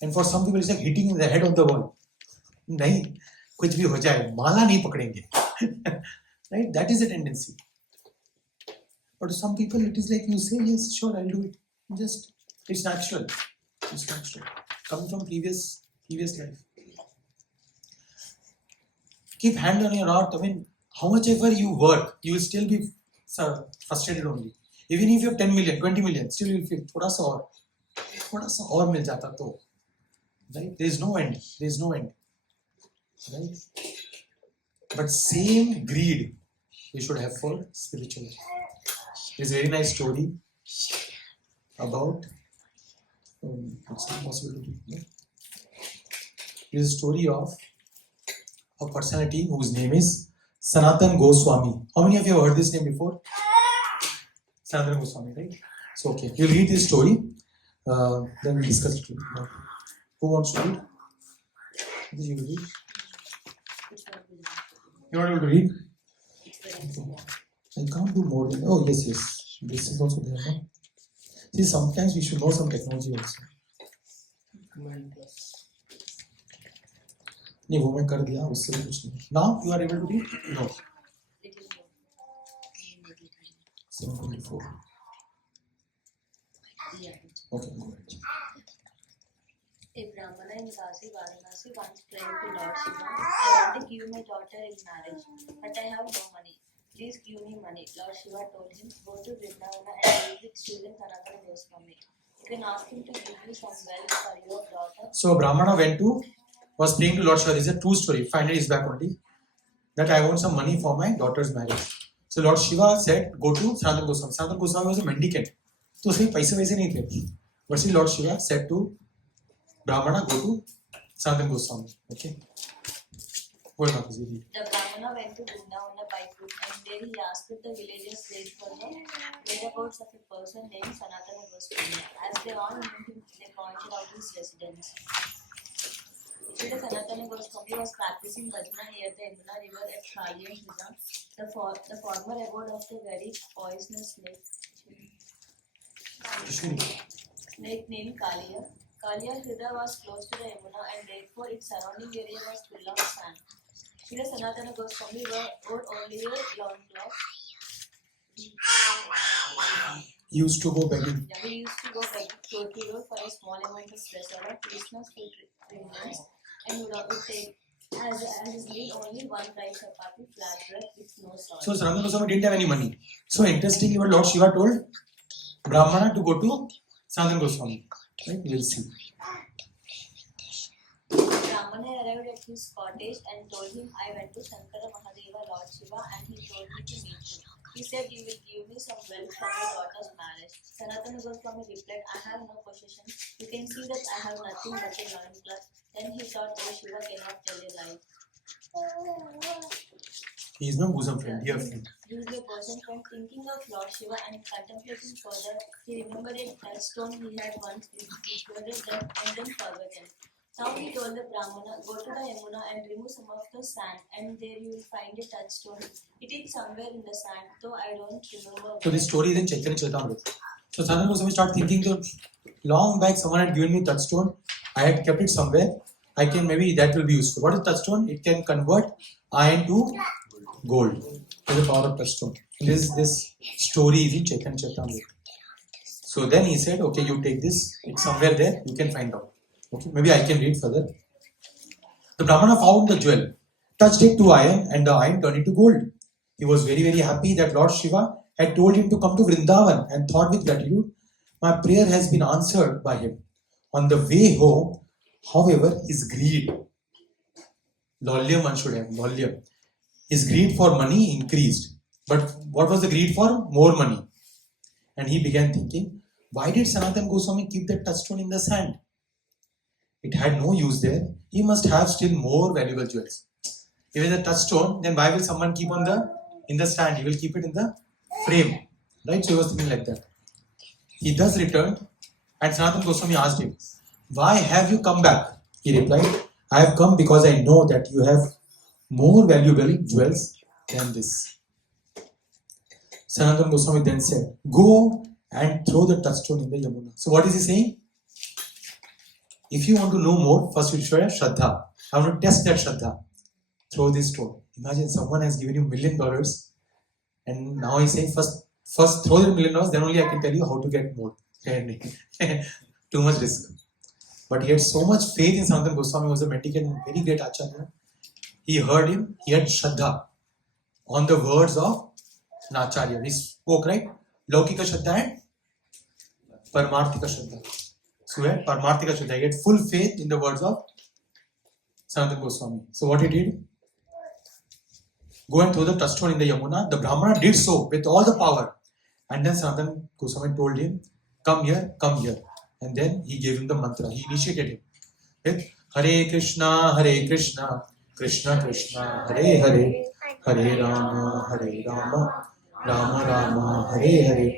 And for some people it's like hitting in the head of the wall. नहीं, कुछ भी हो जाए, माला नहीं पकड़ेंगे. Right? That is a tendency. But to some people, it is like you say, yes, sure, I'll do it. Just, it's natural. It's natural. Coming from previous life. Keep hand on your heart. I mean, how much ever you work, you will still be frustrated only. Even if you have 10 million, 20 million, still you will feel थोड़ा सा और मिल जाता तो. Right? There is no end. There is no end. Right? But same greed we should have for spiritual life. There's a very nice story about it's not possible to do. No? There's a story of a personality whose name is Sanatana Goswami. How many of you have heard this name before? Sanatana Goswami, right? So okay, you'll read this story. Then we'll discuss it. Who wants to read? You will read. You are able to read? I can't do more than. Oh yes. This is also there. No? See, sometimes we should know some technology also. नहीं वो मैं कर दिया उससे भी कुछ नहीं. Now you are able to read? No. 7:24. Okay, go ahead. A Brahmana in Varanasi once prayed to Lord Shiva, I want to give my daughter in marriage, but I have no money. Please give me money. Lord Shiva told him, go to Vrindavana and live with student Sanatana Goswami. You can ask him to give you some wealth for your daughter. So Brahmana was praying to Lord Shiva. This is a true story. Finally, he's back only. That I want some money for my daughter's marriage. So Lord Shiva said, go to Sanatana Goswami. Sanatana Goswami was a mendicant. So उसके पैसे वैसे नहीं थे. But still Lord Shiva said to Brahmana, go to Sanatana Goswami. Okay. The Brahmana went to Vrindavana by foot, and there he asked the villagers for the whereabouts of a person named Sanatana Goswami. As they all knew him, they pointed out his residence. The Sanatana Goswami was practicing bhajana near the Yamuna river at Kalia, the former abode of the very poisonous snake named Kalia. Kalia's river was close to the Yamuna, and therefore its surrounding area was full of sand. Srila Sanatana Goswami wore only a long cloth. He used to go begging. He used to go begging door for a small amount of prasada, Krishna's trīn, and would take as his need only one rice chapati, flat bread with no salt. So Sanatana Goswami didn't have any money. So interestingly, what Lord Shiva told Brahmana to go to Sanatana Goswami. Right? We'll see. Brahmana arrived at his cottage and told him, I went to Shankara Mahadeva Lord Shiva and he told me to meet you. He said, you will give me some wealth for my daughter's marriage. Sanatana Goswami replied, I have no possession. You can see that I have nothing but a loincloth. Then he thought, oh, Shiva cannot tell a lie. He is no bosom friend, dear friend. He is a bosom friend. Thinking of Lord Shiva and contemplating further, he remembered a touchstone he had once discarded and then forgotten. Now he told the Brahmana, go to the Yamuna and remove some of the sand, and there you will find a touchstone. It is somewhere in the sand, though I don't remember. So this story is in Chaitanya Charitamrita. So Sanatana Goswami started thinking that long back someone had given me touchstone. I had kept it somewhere. I can maybe that will be useful. What is touchstone? It can convert iron to gold. That is the power of touchstone. This story is in Chaitanya Charitamrita. So then he said, okay, you take this. It's somewhere there. You can find out. Okay, maybe I can read further. The Brahmana found the jewel, touched it to iron, and the iron turned into gold. He was very, very happy that Lord Shiva had told him to come to Vrindavan and thought with gratitude, my prayer has been answered by him. On the way home, however, his greed, lolyam one should have, lolyam, his greed for money increased. But what was the greed for? More money. And he began thinking, why did Sanatana Goswami keep that touchstone in the sand? It had no use there. He must have still more valuable jewels. If it's a touchstone, then why will someone keep in the stand? He will keep it in the frame. Right? So he was thinking like that. He thus returned and Sanatana Goswami asked him, why have you come back? He replied, I have come because I know that you have more valuable jewels than this. Sanatana Goswami then said, go and throw the touchstone in the Yamuna. So what is he saying? If you want to know more, first you should have Shraddha. I want to test that Shraddha. Throw this stone. Imagine someone has given you $1 million and now he's saying first throw the $1 million, then only I can tell you how to get more. Too much risk. But he had so much faith in Sanatana Goswami, who was a mendicant, very great Acharya. He heard him, he had Shraddha on the words of an Acharya. He spoke, right? Laukika Shraddha and Paramarthika Shraddha. So he had Paramarthika Shraddha. He had full faith in the words of Sanatana Goswami. So what he did? Go and throw the touchstone in the Yamuna. The Brahmana did so with all the power. And then Sanatana Goswami told him, come here, come here. And then he gave him the mantra. He initiated him with Hare Krishna, Krishna Krishna, Hare Hare, Hare Rama, Rama Rama, Hare Hare.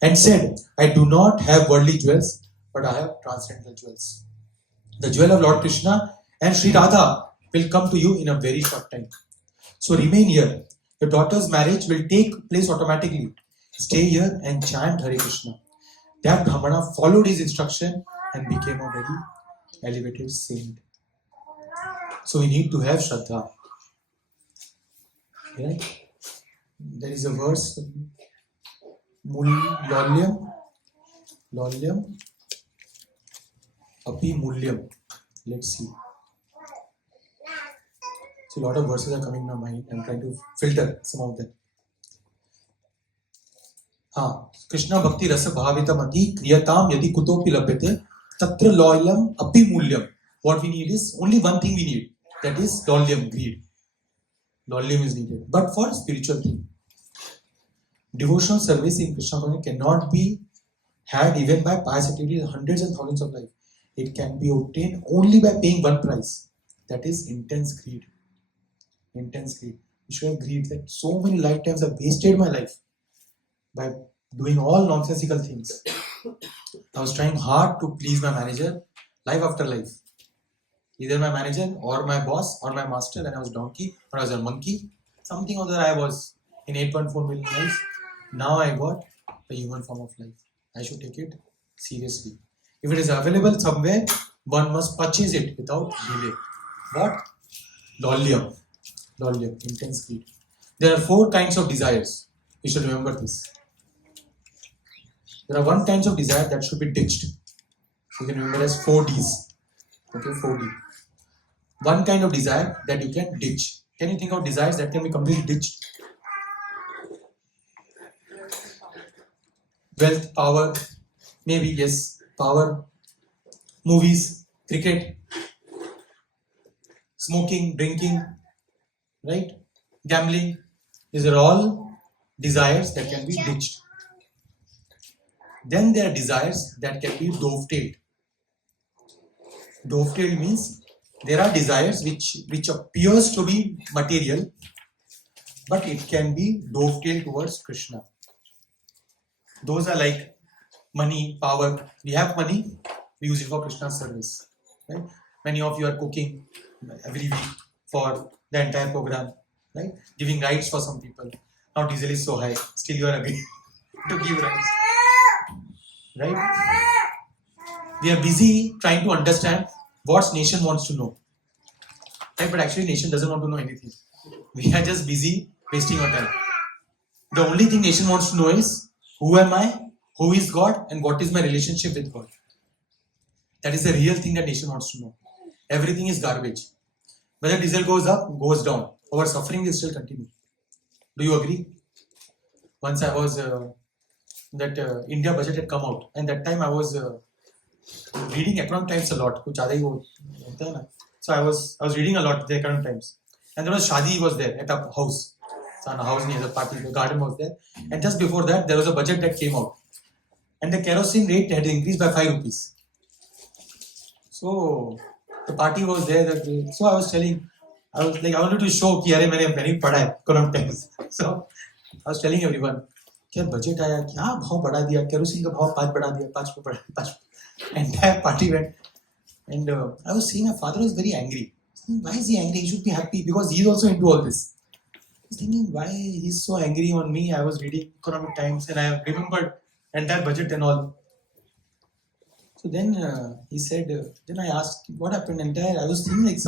And said, I do not have worldly jewels, but I have transcendental jewels. The jewel of Lord Krishna and Sri Radha will come to you in a very short time. So remain here. Your daughter's marriage will take place automatically. Stay here and chant Hare Krishna. That Brahmana followed his instruction and became a very elevated saint. So we need to have Shraddha. Right? There is a verse, Lolyam, Api Mulyam. Let's see. So a lot of verses are coming in my mind. I'm trying to filter some of them. Krishna Bhakti Rasa Bhavitamati Kriyatam Yadi Kutopi Labhyate Tatra Loyam Api Mulyam. What we need is only one thing we need. That is Lolyam, greed. Lolyam is needed. But for spiritual thing. Devotional service in Krishna consciousness cannot be had even by pious activities hundreds and thousands of lives. It can be obtained only by paying one price. That is intense greed. Intense greed. You should have greed that so many lifetimes I've wasted my life by doing all nonsensical things. I was trying hard to please my manager, life after life. Either my manager or my boss or my master, when I was donkey or I was a monkey. Something or other I was in 8.4 million lives. Now I got a human form of life. I should take it seriously. If it is available somewhere, one must purchase it without delay. What? Lolyam. Lolyam, intense greed. There are 4 kinds of desires. You should remember this. There are 1 kind of desire that should be ditched. You can remember as 4 Ds. Okay, 4D. 1 kind of desire that you can ditch. Can you think of desires that can be completely ditched? Wealth, power, maybe yes, power, movies, cricket, smoking, drinking, right? Gambling. These are all desires that can be ditched. Then there are desires that can be dovetailed. Dovetailed means there are desires which appears to be material, but it can be dovetailed towards Krishna. Those are like money, power. We have money, we use it for Krishna's service. Right? Many of you are cooking every week for the entire program, right? Giving rights for some people. Now diesel is so high, still you are agreeing to give rights. Right? We are busy trying to understand what nation wants to know. Right? But actually nation doesn't want to know anything. We are just busy wasting our time. The only thing nation wants to know is who am I, who is God, and what is my relationship with God. That is the real thing that nation wants to know. Everything is garbage. Whether diesel goes up, goes down, our suffering will still continue. Do you agree? Once I was, India budget had come out, and that time I was reading Economic Times a lot. So I was reading a lot the Economic Times. And there was Shadi was there at a house. So a house near the party, the garden was there. And just before that, there was a budget that came out. And the kerosene rate had increased by 5 rupees. So the party was there. So I was I wanted to show कि अरे मैंने नहीं पढ़ा है Economic Times. So I was telling everyone, क्या budget आया, क्या भाव बढ़ा दिया, kerosene का भाव 5 बढ़ा दिया, 5 बढ़ा दिया. Entire party went. And I was seeing my father was very angry. Why is he angry? He should be happy because he is also into all this. I was thinking, why he's so angry on me? I was reading Economic Times and I remembered entire budget and all. So then he said, then I asked, what happened? I was thinking like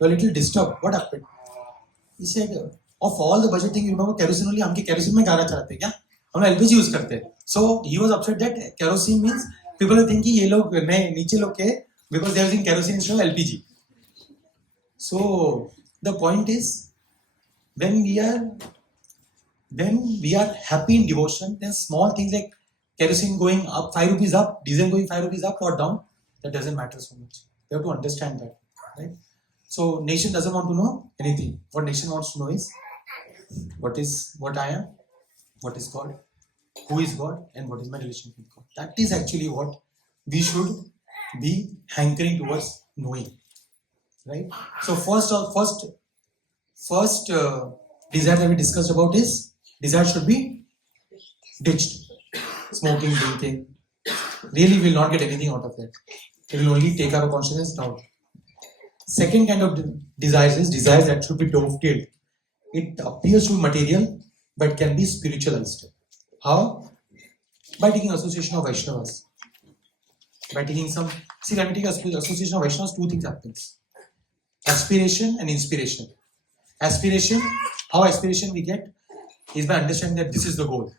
a little disturbed. What happened? He said, of all the budget thing, you remember kerosene only? हमके kerosene में गाना चलाते हैं क्या? हम LPG use करते हैं. So he was upset that kerosene means people are thinking ये लोग नए नीचे लोग के because they are using kerosene instead of LPG. So the point is, when we are happy in devotion, then small things like kerosene going up 5 rupees up, diesel going 5 rupees up or down, that doesn't matter so much. You have to understand that, right? So nation doesn't want to know anything. What nation wants to know is what I am, what is God, who is God, and what is my relation with God. That is actually what we should be hankering towards knowing, right? So first desire that we discussed about is desire should be ditched. Smoking, drinking, really will not get anything out of that. It will only take our consciousness down. Second kind of desires is desires that should be dovetailed. It appears to be material but can be spiritualized. How? By taking association of Vaishnavas. By taking when we take association of Vaishnavas, two things happens. Aspiration and inspiration. Aspiration, how aspiration we get is by understanding that this is the goal.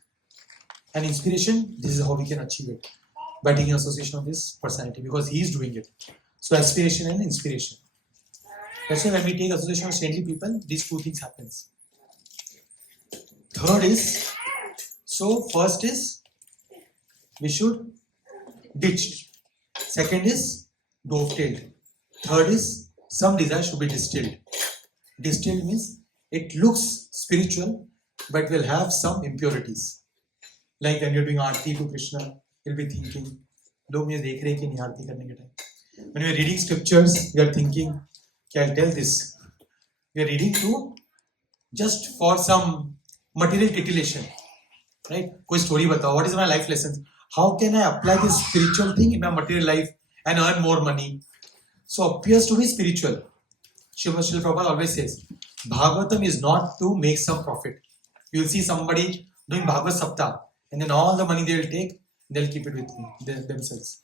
And inspiration, this is how we can achieve it. By taking association of this personality, because he is doing it. So aspiration and inspiration. That's why when we take association of saintly people, these two things happens. Third is, first is, we should ditch. Second is, dovetailed. Third is, some desire should be distilled. Distilled means, it looks spiritual, but will have some impurities. Like when you're doing aarti to Krishna, you'll be thinking, log mujhe dekh rahe ki nahi aarti karne ke time. When you're reading scriptures, you are thinking, I'll tell this. We are reading to just for some material titillation, right? Koi story batao. What is my life lessons? How can I apply this spiritual thing in my material life and earn more money? So appears to be spiritual. Srila Prabhupada always says, Bhagavatam is not to make some profit. You will see somebody doing Bhagavad Saptah, and then all the money they will take, they'll keep it with themselves.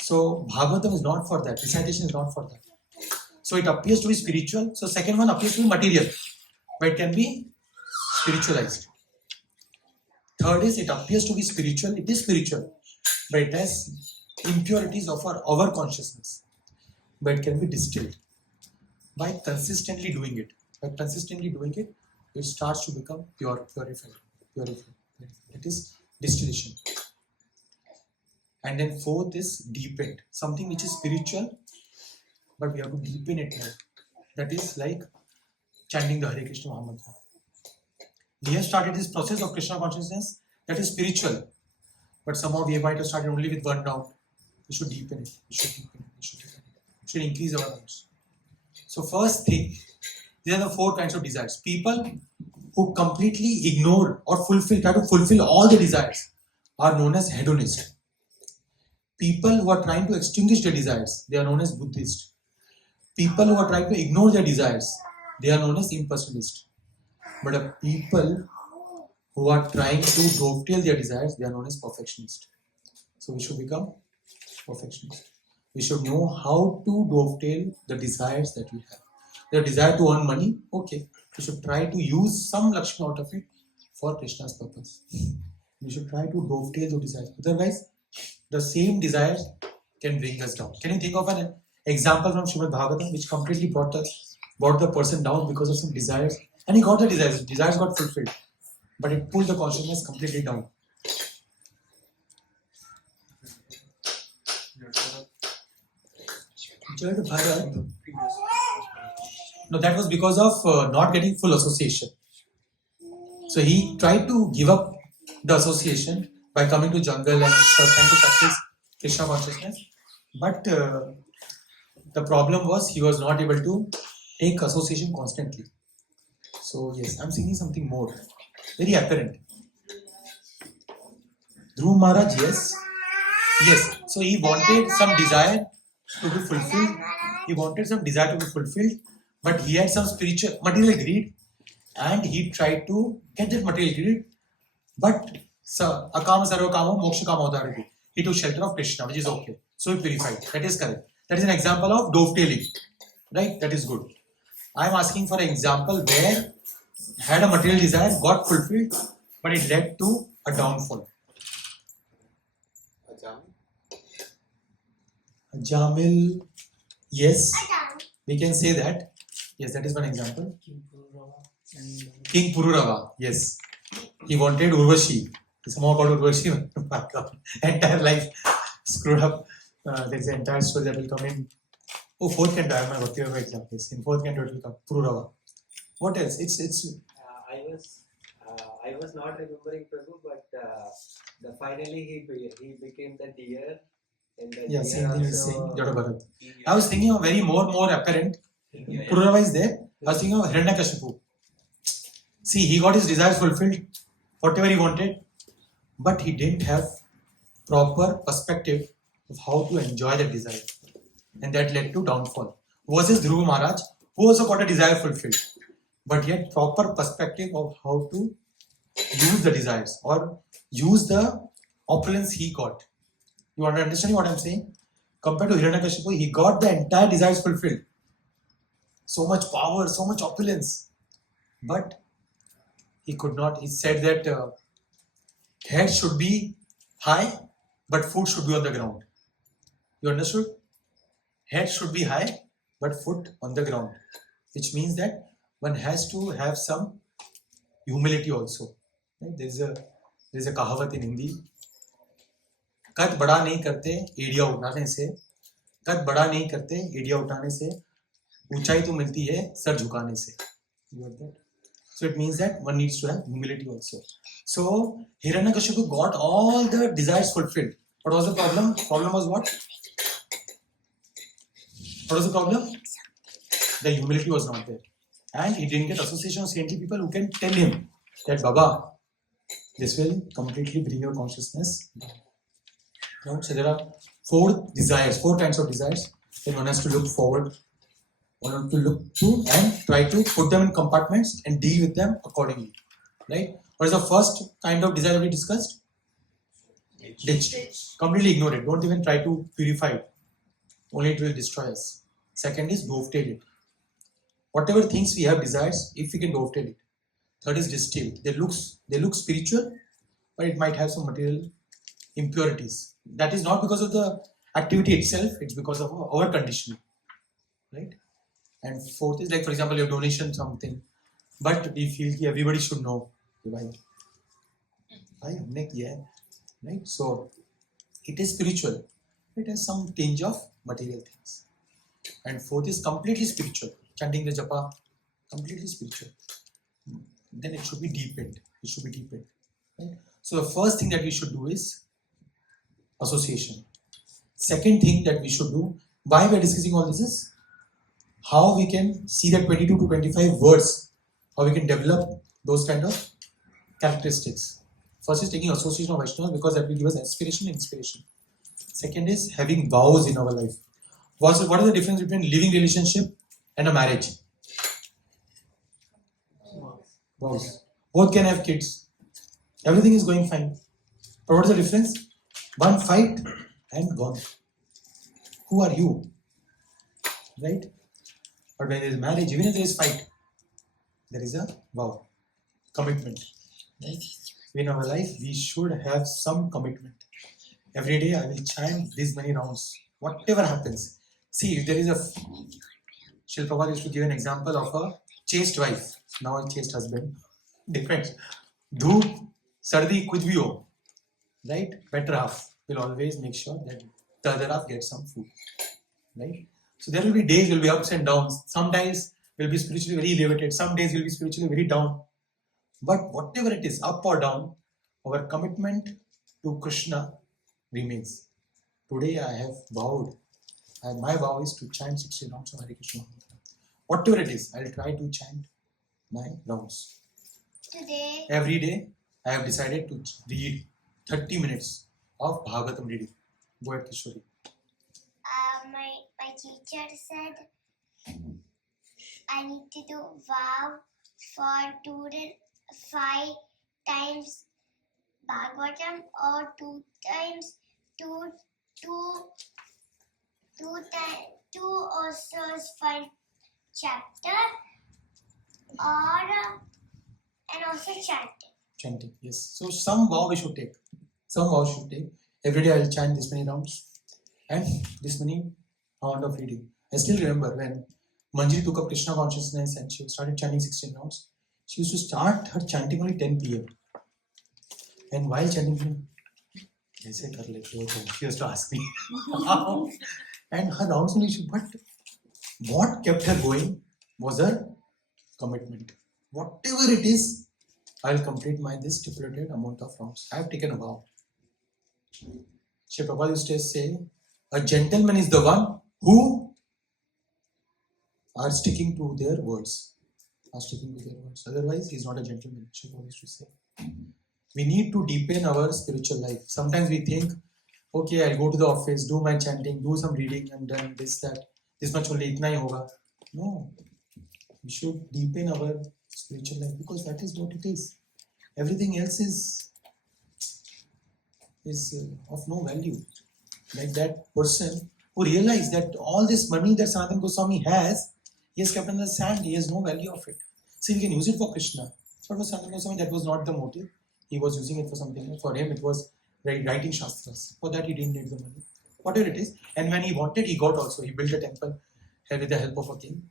So Bhagavatam is not for that. Recitation is not for that. So it appears to be spiritual. So second one appears to be material, but it can be spiritualized. Third is, it appears to be spiritual. It is spiritual, but it has impurities of our consciousness. But it can be distilled by consistently doing it. By consistently doing it, it starts to become purified. It is distillation. And then fourth is deepened. Something which is spiritual, but we have to deepen it more. That is like chanting the Hare Krishna Maha Mantra. We have started this process of Krishna consciousness that is spiritual, but somehow we might have started only with one round. We should deepen it. We should increase our rounds. So first thing, these are the four kinds of desires. People who completely ignore or try to fulfill all the desires are known as hedonists. People who are trying to extinguish their desires, they are known as Buddhists. People who are trying to ignore their desires, they are known as impersonalists. But people who are trying to dovetail their desires, they are known as perfectionists. So we should become perfectionists. We should know how to dovetail the desires that we have. The desire to earn money, okay. We should try to use some Lakshmi out of it for Krishna's purpose. We should try to dovetail those desires. Otherwise, the same desires can bring us down. Can you think of an example from Srimad Bhagavatam which completely brought the person down because of some desires? And he got the desires. Desires got fulfilled. But it pulled the consciousness completely down. No, that was because of not getting full association. So he tried to give up the association by coming to jungle and trying to practice Krishna consciousness. But the problem was he was not able to take association constantly. So yes, I'm seeing something more. Very apparent. Dhruv Maharaj, yes. So he wanted some desire to be fulfilled. But he had some spiritual, material greed, and he tried to get that material greed. But akama sarva kama moksha kama udarati. He took shelter of Krishna, which is okay. So he purified. That is correct. That is an example of dovetailing. Right? That is good. I am asking for an example where had a material desire, got fulfilled, but it led to a downfall. Jamil, yes, we can say that. Yes, that is one example. King Pururava, yes. He wanted Urvashi. He somehow got Urvashi. My God, entire life screwed up. There is an entire story that will come in. Oh, fourth canto, I am not going to example. Yes, in fourth canto it will come. Pururava. What else? It's. I was not remembering Prabhu, but finally he became the deer. And the Yeah, deer same thing is also- saying Jada Bharat. I was thinking of very more apparent. Pururava is there. I was thinking of Hiranyakashipu. See, he got his desires fulfilled, whatever he wanted, but he didn't have proper perspective of how to enjoy that desire, and that led to downfall. Versus Dhruva Maharaj, who also got a desire fulfilled, but yet proper perspective of how to use the desires or use the opulence he got. You want to understand what I'm saying? Compared to Hiranyakashipu, he got the entire desires fulfilled. So much power, so much opulence, but he could not. He said that head should be high, but foot should be on the ground. You understood? Head should be high, but foot on the ground, which means that one has to have some humility also. Right? There's a kahavat in Hindi. कद बड़ा नहीं करते एड़िया उठाने से, कद बड़ा नहीं करते एड़िया उठाने से, ऊंचाई तो मिलती है सर झुकाने से. You got that? So it means that one needs to have humility also. So Hiranyakashipu got all the desires fulfilled. What was the problem? Problem was what? What was the problem? The humility was not there. And he didn't get association of saintly people who can tell him that Baba, this will completely bring your consciousness down. Right? So there are four kinds of desires. Then one has to look forward, one has to look to and try to put them in compartments and deal with them accordingly. Right? What is the first kind of desire we discussed? Ditch. Completely ignore it. Don't even try to purify it. Only it will destroy us. Second is dovetail it. Whatever things we have desires, if we can dovetail it. Third is distill. They look spiritual, but it might have some material impurities. That is not because of the activity itself, it's because of our conditioning. Right? And fourth is like, for example, you have donation something, but we feel that everybody should know. Right? So it is spiritual. It has some tinge of material things. And fourth is completely spiritual. Chanting the japa, completely spiritual. Then it should be deepened. Right? So the first thing that we should do is association. Second thing that we should do, why we are discussing all this is how we can see that 22 to 25 words, how we can develop those kind of characteristics. First is taking association of Vaishnavas because that will give us aspiration and inspiration. Second is having vows in our life. What is the difference between living relationship and a marriage? Vows. Both can have kids. Everything is going fine. But what is the difference? One fight and gone. Who are you? Right? But when there is marriage, even if there is fight, there is a vow. Commitment. Right? In our life, we should have some commitment. Every day I will chant these many rounds. Whatever happens. See, if there is a... Srila Prabhupada used to give an example of a chaste wife. Now a chaste husband. Depends. Dhoop, sardi, kuch bhi ho. Right? Better half will always make sure that the other half gets some food. Right? So there will be days, will be ups and downs. Some days will be spiritually very elevated. Some days will be spiritually very down. But whatever it is, up or down, our commitment to Krishna remains. Today I have vowed, and my vow is to chant 60 rounds of Hare Krishna. Whatever it is, I will try to chant my rounds. Today, Every day, I have decided to read 30 minutes of Bhagavatam reading. Go ahead, Kishori. my teacher said I need to do vow for 5 times Bhagavatam or 2 times 2 also is fine. chapter or and also chanting. Chanting, yes. So some vow we should take. Every day I'll chant this many rounds and this many round of reading. I still remember when Manjari took up Krishna consciousness and she started chanting 16 rounds. She used to start her chanting only 10 p.m. And while chanting, she used to ask me how. And her rounds only should, but what kept her going was her commitment. Whatever it is, I'll complete this stipulated amount of rounds. I have taken a vow. Shri Prabhupada used to say, a gentleman is the one who are sticking to their words. Otherwise, he is not a gentleman, Shri Prabhupada used to say. We need to deepen our spiritual life. Sometimes we think, okay, I'll go to the office, do my chanting, do some reading and then this, that. This much only, itna hi hoga. No. We should deepen our spiritual life because that is what it is. Everything else is of no value. Like that person who realized that all this money that Sanatana Goswami has, he has kept in the sand, he has no value of it. See, we can use it for Krishna. But for Sanatana Goswami, that was not the motive. He was using it for something else. For him, it was writing Shastras. For that, he didn't need the money. Whatever it is. And when he wanted, he got also. He built a temple with the help of a king.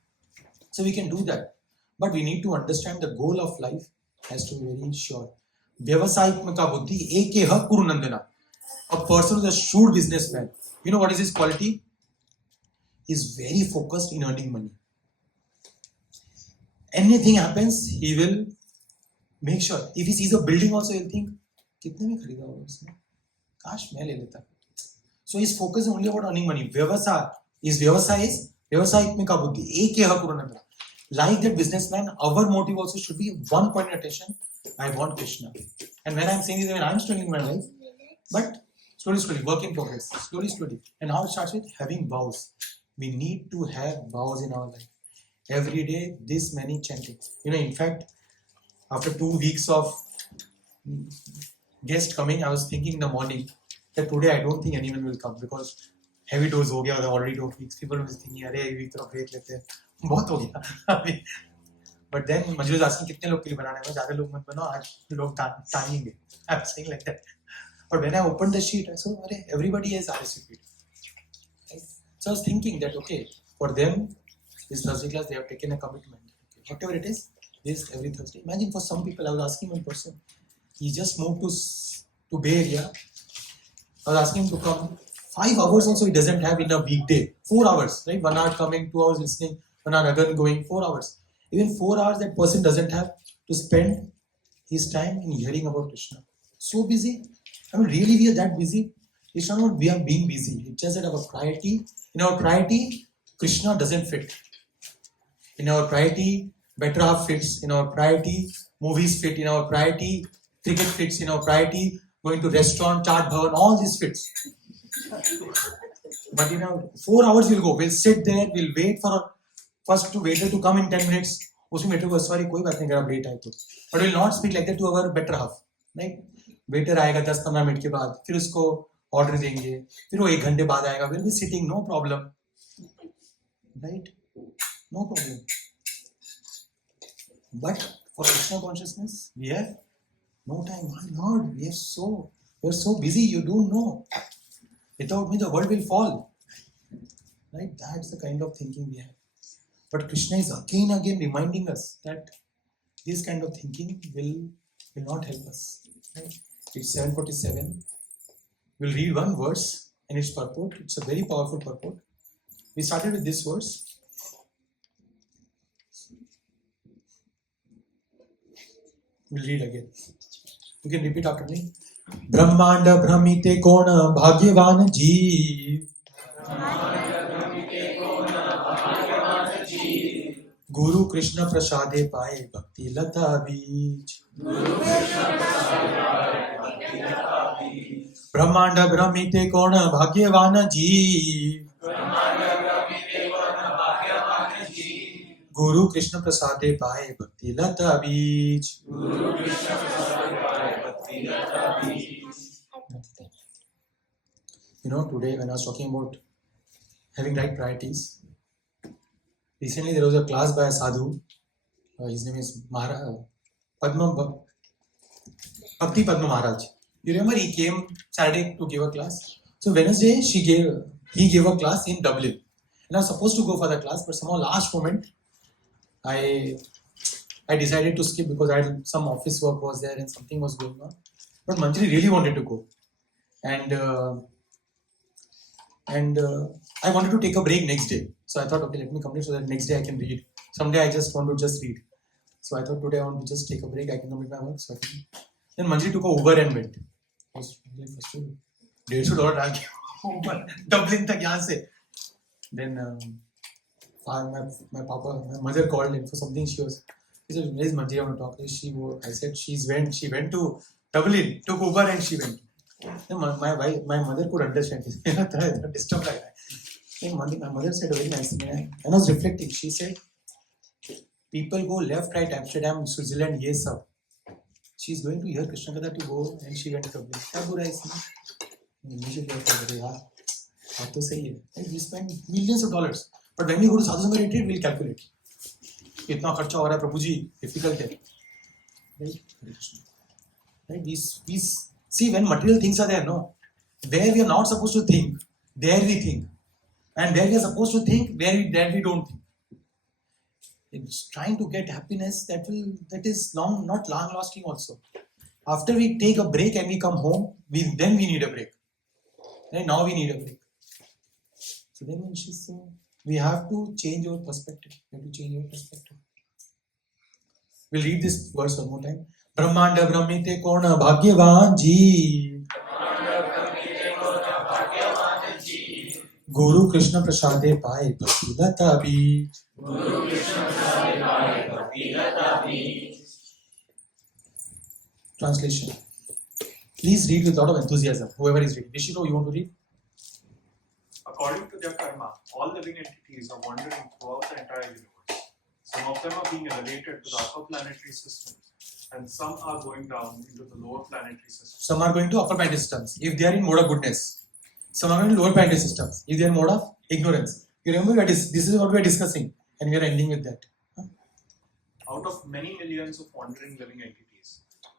So we can do that. But we need to understand the goal of life has to be very sure. Vyavasayitmaka buddhi ekeha kurunandana. A person who is a shrewd businessman. You know what is his quality? He is very focused in earning money. Anything happens, he will make sure. If he sees a building also, he'll think, kitne mein kharida hoga usne? Kash main le leta. So his focus is only about earning money. Vyavasaya is vyavasayitmika buddhi ekeha kurunandana. Like that businessman, our motive also should be one point of attention. I want Krishna. And when I'm saying this, when I'm struggling in my life, but slowly, work in progress. Slowly. And how it starts with having vows. We need to have vows in our life. Every day, this many chanting. In fact, after 2 weeks of guest coming, I was thinking in the morning that today I don't think anyone will come because heavy dose ho gaya, already 2 weeks. People will be thinking, "Arey, week thora break lete hain." बहुत हो गया. But then Manju was asking कितने लोग के लिए बनाना है. ज़्यादा लोग मत बनाओ, आज लोग टांगेंगे. I'm saying like that. But when I opened the sheet, I saw, everybody has RSVP. Right? So I was thinking that, okay, for them, this Thursday class, they have taken a commitment. Okay, whatever it is, this every Thursday. Imagine for some people, I was asking one person, he just moved to Bay Area. I was asking him to come. 5 hours also he doesn't have in a weekday. 4 hours, right? 1 hour coming, 2 hours listening, 1 hour again going, 4 hours. Even 4 hours that person doesn't have to spend his time in hearing about Krishna. So busy. I mean, really we are that busy. It's not about we are being busy. It's just that in our priority, Krishna doesn't fit. In our priority, better half fits. In our priority, movies fit. In our priority, cricket fits. In our priority, going to restaurant, chaat bhavan, all this fits. But 4 hours we'll go. We'll sit there. We'll wait for first waiter to come in 10 minutes. उसमें waiter को sorry कोई बात नहीं अगर आप late आए तो. But we'll not speak like that to our better half. Right? Waiter आएगा 10-15 मिनट के बाद, फिर उसको ऑर्डर देंगे, फिर वो 1 घंटे बाद आएगा, will be sitting, no problem, right, no problem. But for Krishna consciousness we have no time. My lord, we are so busy, you don't know, without me the world will fall, right. That's the kind of thinking we have. But Krishna is again reminding us that this kind of thinking will not help us. Right? It's 7:47. We'll read one verse and its purport. It's a very powerful purport. We started with this verse. We'll read again. You can repeat after me. Brahmanda Brahmite Kona Bhagyavan Jeev. Guru Krishna Prasade Paye Bhakti Lata Beej. Brahmanda Brahmite Kona Bhagyavana Jeev. Guru Krishna Prasade Paye Bhakti Lata Beej. Today when I was talking about having right priorities, Recently, there was a class by a sadhu. His name is Bhakti Padma Maharaj. You remember he came Saturday to give a class. So Wednesday he gave a class in Dublin, and I was supposed to go for the class, but somehow last moment I decided to skip because I had some office work was there and something was going on. But Manjari really wanted to go, and I wanted to take a break next day. So I thought, okay, let me complete so that next day I can read. Someday I just want to just read. So I thought today I want to just take a break. I can complete my work. So then Manjari took a Uber and went. I was like, $150 डाल के Uber Dublin तक यहाँ से. Then my mother called in for something. He said, "Where is Manjari? I want to talk." I said, she went to Dublin, took Uber and she went. Then my mother could understand. Disturbed like that. Then my mother said a very nice thing. And I was reflecting. She said, people go left, right, Amsterdam, Switzerland, yes, sir. She's going to hear Krishna Katha to go and she went to Dublin. क्या बुरा है इसमें? मुझे क्या पता यार? बात तो सही है. We spend millions of dollars, but when we go to sadhu sangha retreat, we'll calculate. कितना खर्चा हो रहा है प्रभु जी? Difficult है. Right? We see when material things are there, no. Where we are not supposed to think, there we think, and where we are supposed to think, there we don't think. It's trying to get happiness that is not long lasting also. After we take a break and we come home, then we need a break. Right? Now we need a break. So then when she said, we have to change our perspective. We'll read this verse one more time. Brahmanda Brahmite Kona Bhagyavan Ji. Guru Krishna Prasade Pai Bhakti Lata Bhi. Translation. Please read with a lot of enthusiasm. Whoever is reading. Rishiro, you want to read? According to their karma, all living entities are wandering throughout the entire universe. Some of them are being elevated to the upper planetary systems, and some are going down into the lower planetary systems. Some are going to upper planetary systems if they are in mode of goodness. Some are in lower planetary systems if they are in mode of ignorance. You remember this is what we are discussing, and we are ending with that. Out of many millions of wandering living entities,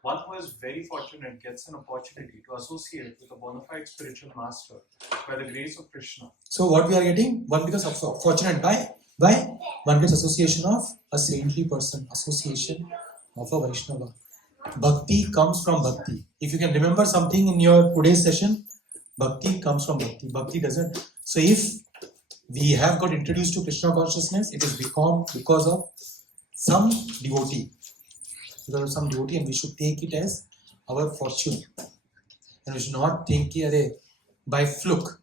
one who is very fortunate gets an opportunity to associate with a bona fide spiritual master by the grace of Krishna. So what we are getting? One becomes fortunate by one gets association of a saintly person, association of a Vaishnava. Bhakti comes from bhakti. If you can remember something in your today's session, bhakti comes from bhakti. Bhakti doesn't. So if we have got introduced to Krishna consciousness, it is because of some devotee. Because of some devotee, and we should take it as our fortune. And we should not think by fluke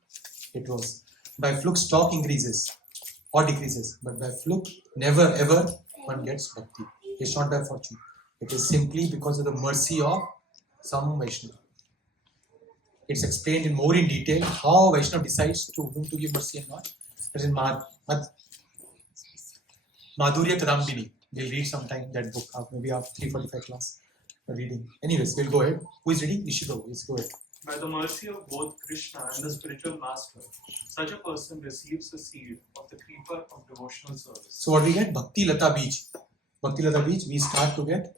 it was. By fluke stock increases or decreases, but by fluke never ever one gets bhakti. It's not by fortune. It is simply because of the mercy of some Vaishnava. It's explained in more in detail how Vaishnava decides to whom to give mercy and not. That is in Madhurya Kadambini. We'll read sometime that book, maybe after 3:45 class reading. Anyways, we'll go ahead. Who is reading? Ishiko. Let's go ahead. By the mercy of both Krishna and the spiritual master, such a person receives the seed of the creeper of devotional service. So what we get? Bhakti Lata Beach. Bhakti Lata Beach, we start to get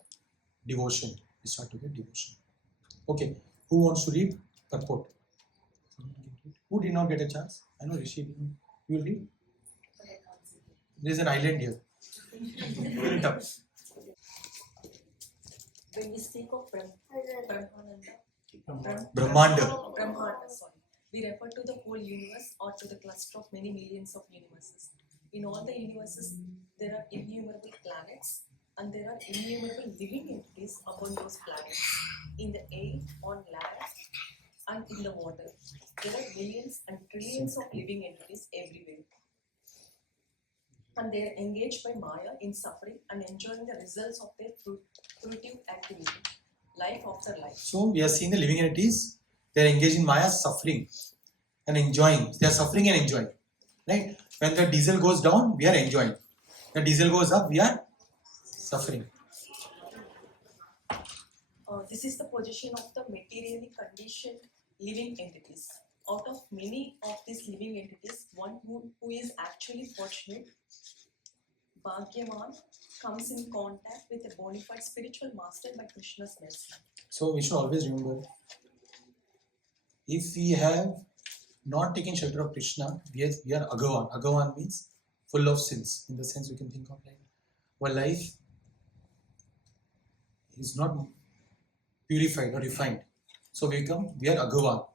devotion. Okay. Who wants to read? Purport. Who did not get a chance? I know Rishi. You will read? There is an island here. Fill it up. When we speak of Brahmanda. We refer to the whole universe or to the cluster of many millions of universes. In all the universes, there are innumerable planets and there are innumerable living entities upon those planets. In the air, on land, and in the water, there are millions and trillions of living entities everywhere. And they are engaged by Maya in suffering and enjoying the results of their fruitive activity, life after life. So we are seeing the living entities, they are engaged in Maya suffering and enjoying. They are suffering and enjoying. Right? When the diesel goes down, we are enjoying. When the diesel goes up, we are suffering. This is the position of the materially conditioned living entities. Out of many of these living entities, one who is actually fortunate Bhagyavan comes in contact with a bona fide spiritual master by Krishna's mercy. So we should always remember, if we have not taken shelter of Krishna, we are agavan. Agavan means full of sins, in the sense we can think of like our life is not purified or refined. So we are agavan.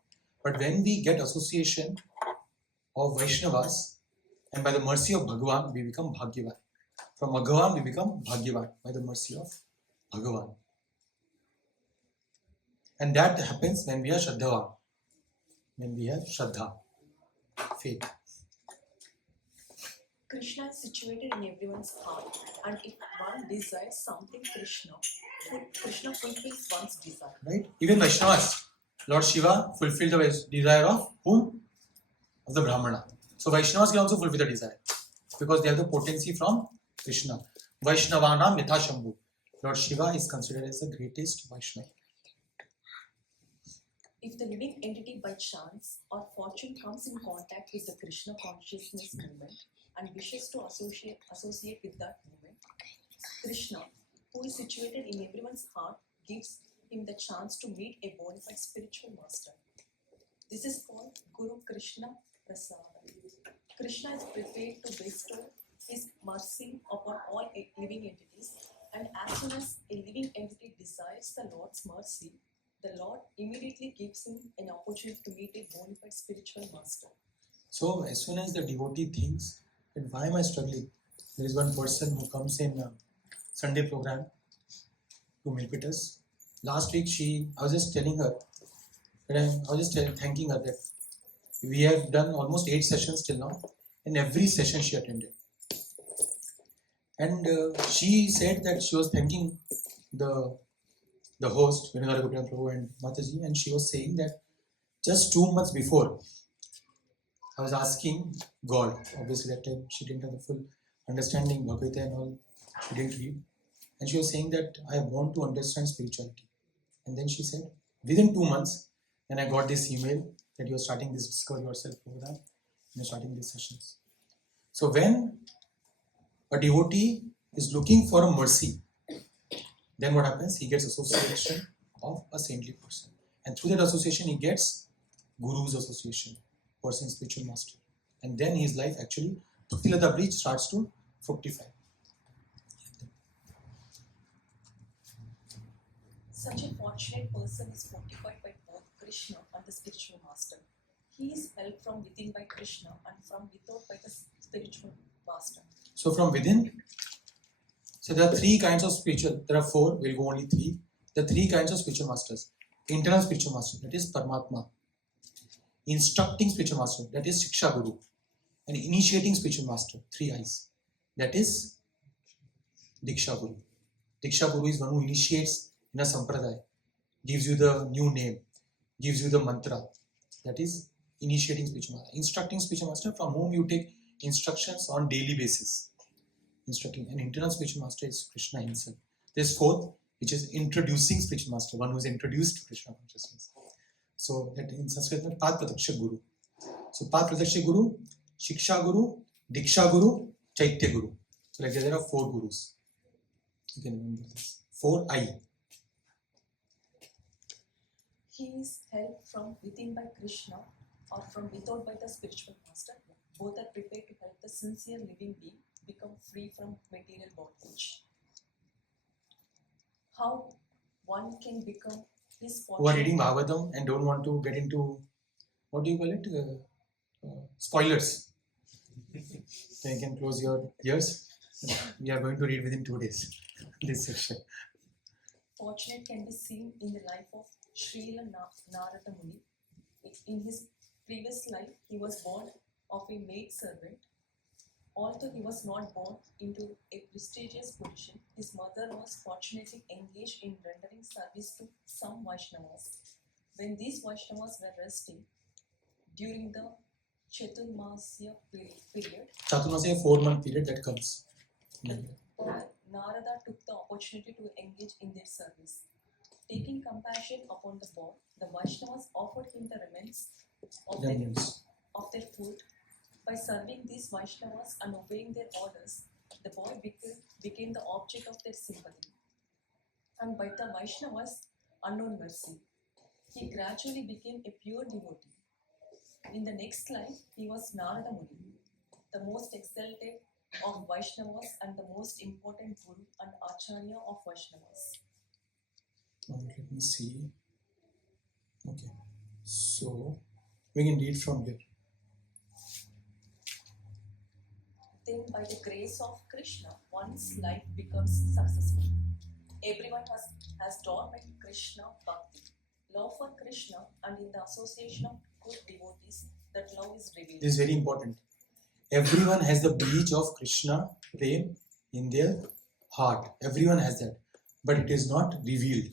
But when we get association of Vaishnavas, and by the mercy of Bhagavan, we become Bhagyavan. From Agavan, we become Bhagyavan by the mercy of Bhagavan. And that happens when we are Shraddhavan. When we have Shraddha, faith. Krishna is situated in everyone's heart, and if one desires something Krishna fulfills one's desire. Right? Even Vaishnavas, Lord Shiva fulfilled the desire of whom? Of the Brahmana. So Vaishnavas can also fulfill the desire because they have the potency from Krishna. Vaishnavanam Yatha Shambhu. Lord Shiva is considered as the greatest Vaishnava. If the living entity by chance or fortune comes in contact with the Krishna consciousness movement and wishes to associate with that movement, Krishna, who is situated in everyone's heart, gives him the chance to meet a bona fide spiritual master. This is called Guru Krishna Prasada. Krishna is prepared to bestow his mercy upon all living entities, and as soon as a living entity desires the Lord's mercy, the Lord immediately gives him an opportunity to meet a bona fide spiritual master. So as soon as the devotee thinks that why am I struggling? There is one person who comes in Sunday program to meet with us. Last week I was just telling her, thanking her that we have done almost 8 sessions till now, and every session she attended. And she said that she was thanking the host, Prabho and Mataji, and she was saying that just 2 months before, I was asking God, obviously that time she didn't have the full understanding, bhavati and all, she didn't read. And she was saying that I want to understand spirituality. And then she said, within 2 months, then I got this email that you are starting this Discover Yourself program, and you're starting these sessions. So when a devotee is looking for a mercy, then what happens? He gets association of a saintly person. And through that association, he gets Guru's association, person, spiritual master. And then his life actually, Bhaktilata Bridge starts to fructify. Such a fortunate person is fortified by both Krishna and the spiritual master. He is held from within by Krishna and from without by the spiritual master. So from within, so there are 3 kinds of spiritual, there are 4, we'll go only 3. The 3 kinds of spiritual masters. Internal spiritual master, that is Paramatma. Instructing spiritual master, that is Shiksha Guru. And initiating spiritual master, 3 eyes, that is Diksha Guru. Diksha Guru is one who initiates in a sampradaya, gives you the new name, gives you the mantra, that is initiating spiritual master. Instructing spiritual master, from whom you take instructions on daily basis. Instructing. An internal spiritual master is Krishna himself. There's 4th, which is introducing spiritual master, one who is introduced to Krishna consciousness. So that in Sanskrit, Pad Prataksha Guru. So Pad Prataksha Guru, Shiksha Guru, Diksha Guru, Chaitya Guru. So like there are 4 gurus. You can remember this. 4 I. He is held from within by Krishna or from without by the spiritual master. Both are prepared to help the sincere living being become free from material bondage. How one can become his Who are reading Bhagavatam and don't want to get into, what do you call it? Spoilers. So you can close your ears. We are going to read within 2 days this section. Fortunate can be seen in the life of Srila Narada Muni. In his previous life, he was born of a maid servant. Although he was not born into a prestigious position, his mother was fortunately engaged in rendering service to some Vaishnavas. When these Vaishnavas were resting during the Chaturmasya period, Chaturmasya, 4-month period that comes. Narada took the opportunity to engage in their service. Taking compassion upon the boy, the Vaishnavas offered him the remnants of their food. By serving these Vaishnavas and obeying their orders, the boy became the object of their sympathy. And by the Vaishnava's unknown mercy, he gradually became a pure devotee. In the next life, he was Narada Muni, the most exalted of Vaishnavas and the most important Guru and Acharya of Vaishnavas. Let me see. Okay, so we can read from here. Then by the grace of Krishna, one's life becomes successful. Everyone has dormant Krishna bhakti, love for Krishna, and in the association of good devotees, that love is revealed. This is very important. Everyone has the beach of Krishna prem in their heart. Everyone has that, but it is not revealed,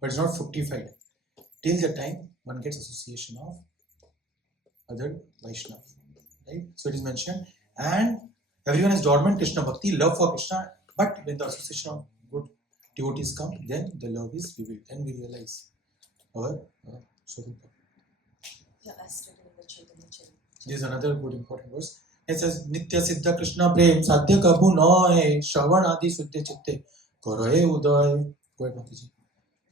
but it's not fructified till the time one gets association of other Vaishnava, right? So it is mentioned, and everyone has dormant Krishna bhakti, love for Krishna, but when the association of good devotees come, then the love is revealed, then we realize our Swarupa. Yeah, as stated in the Chaitanya Charitamrita. This is another good important verse. It says, Nitya Siddha Krishna Prem Sadhya Kabhu Noy Shravan Adi Suddhe Chitte Koroye Udoy. Go ahead, Mataji.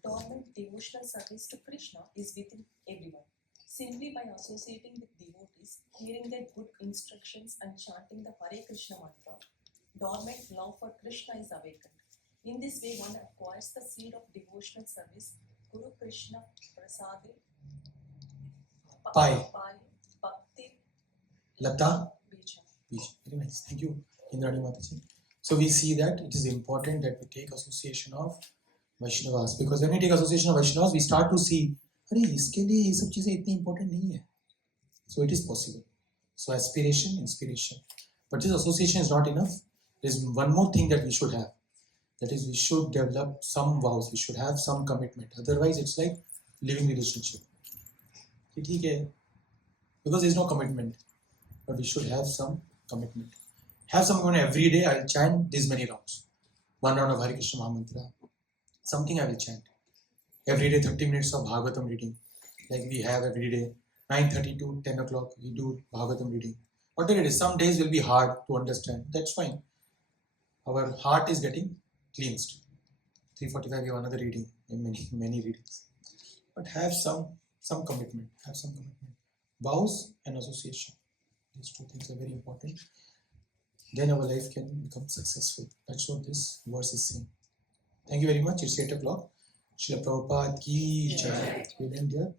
Dormant devotional service to Krishna is within everyone. Simply by associating with devotees, hearing their good instructions and chanting the Hare Krishna mantra, dormant love for Krishna is awakened. In this way, one acquires the seed of devotional service, Guru Krishna Prasade Pai. Bhakti Lata Bija. Beach. Very nice. Thank you, Indrani Mataji. So we see that it is important that we take association of Vaishnavas, because when we take association of Vaishnavas, we start to see, अरे इसके लिए ये सब चीजें इतनी important नहीं है. So it is possible. So aspiration, inspiration. But this association is not enough. There is one more thing that we should have. That is, we should develop some vows. We should have some commitment. Otherwise, it's like living relationship. ठीक है, because there is no commitment. But we should have some commitment. Have some commitment. Every day I will chant this many rounds. 1 round of Hare Krishna Mahamantra. Something I will chant. Every day 30 minutes of Bhagavatam reading. Like we have every day. 9:30 to 10 o'clock we do Bhagavatam reading. Whatever it is, some days will be hard to understand. That's fine. Our heart is getting cleansed. 3:45 we have another reading in many readings. But have some commitment. Have some commitment. Vows and association. These two things are very important. Then our life can become successful. That's what this verse is saying. Thank you very much. It's 8 o'clock. Srila Prabhupada ki jai. We'll end here.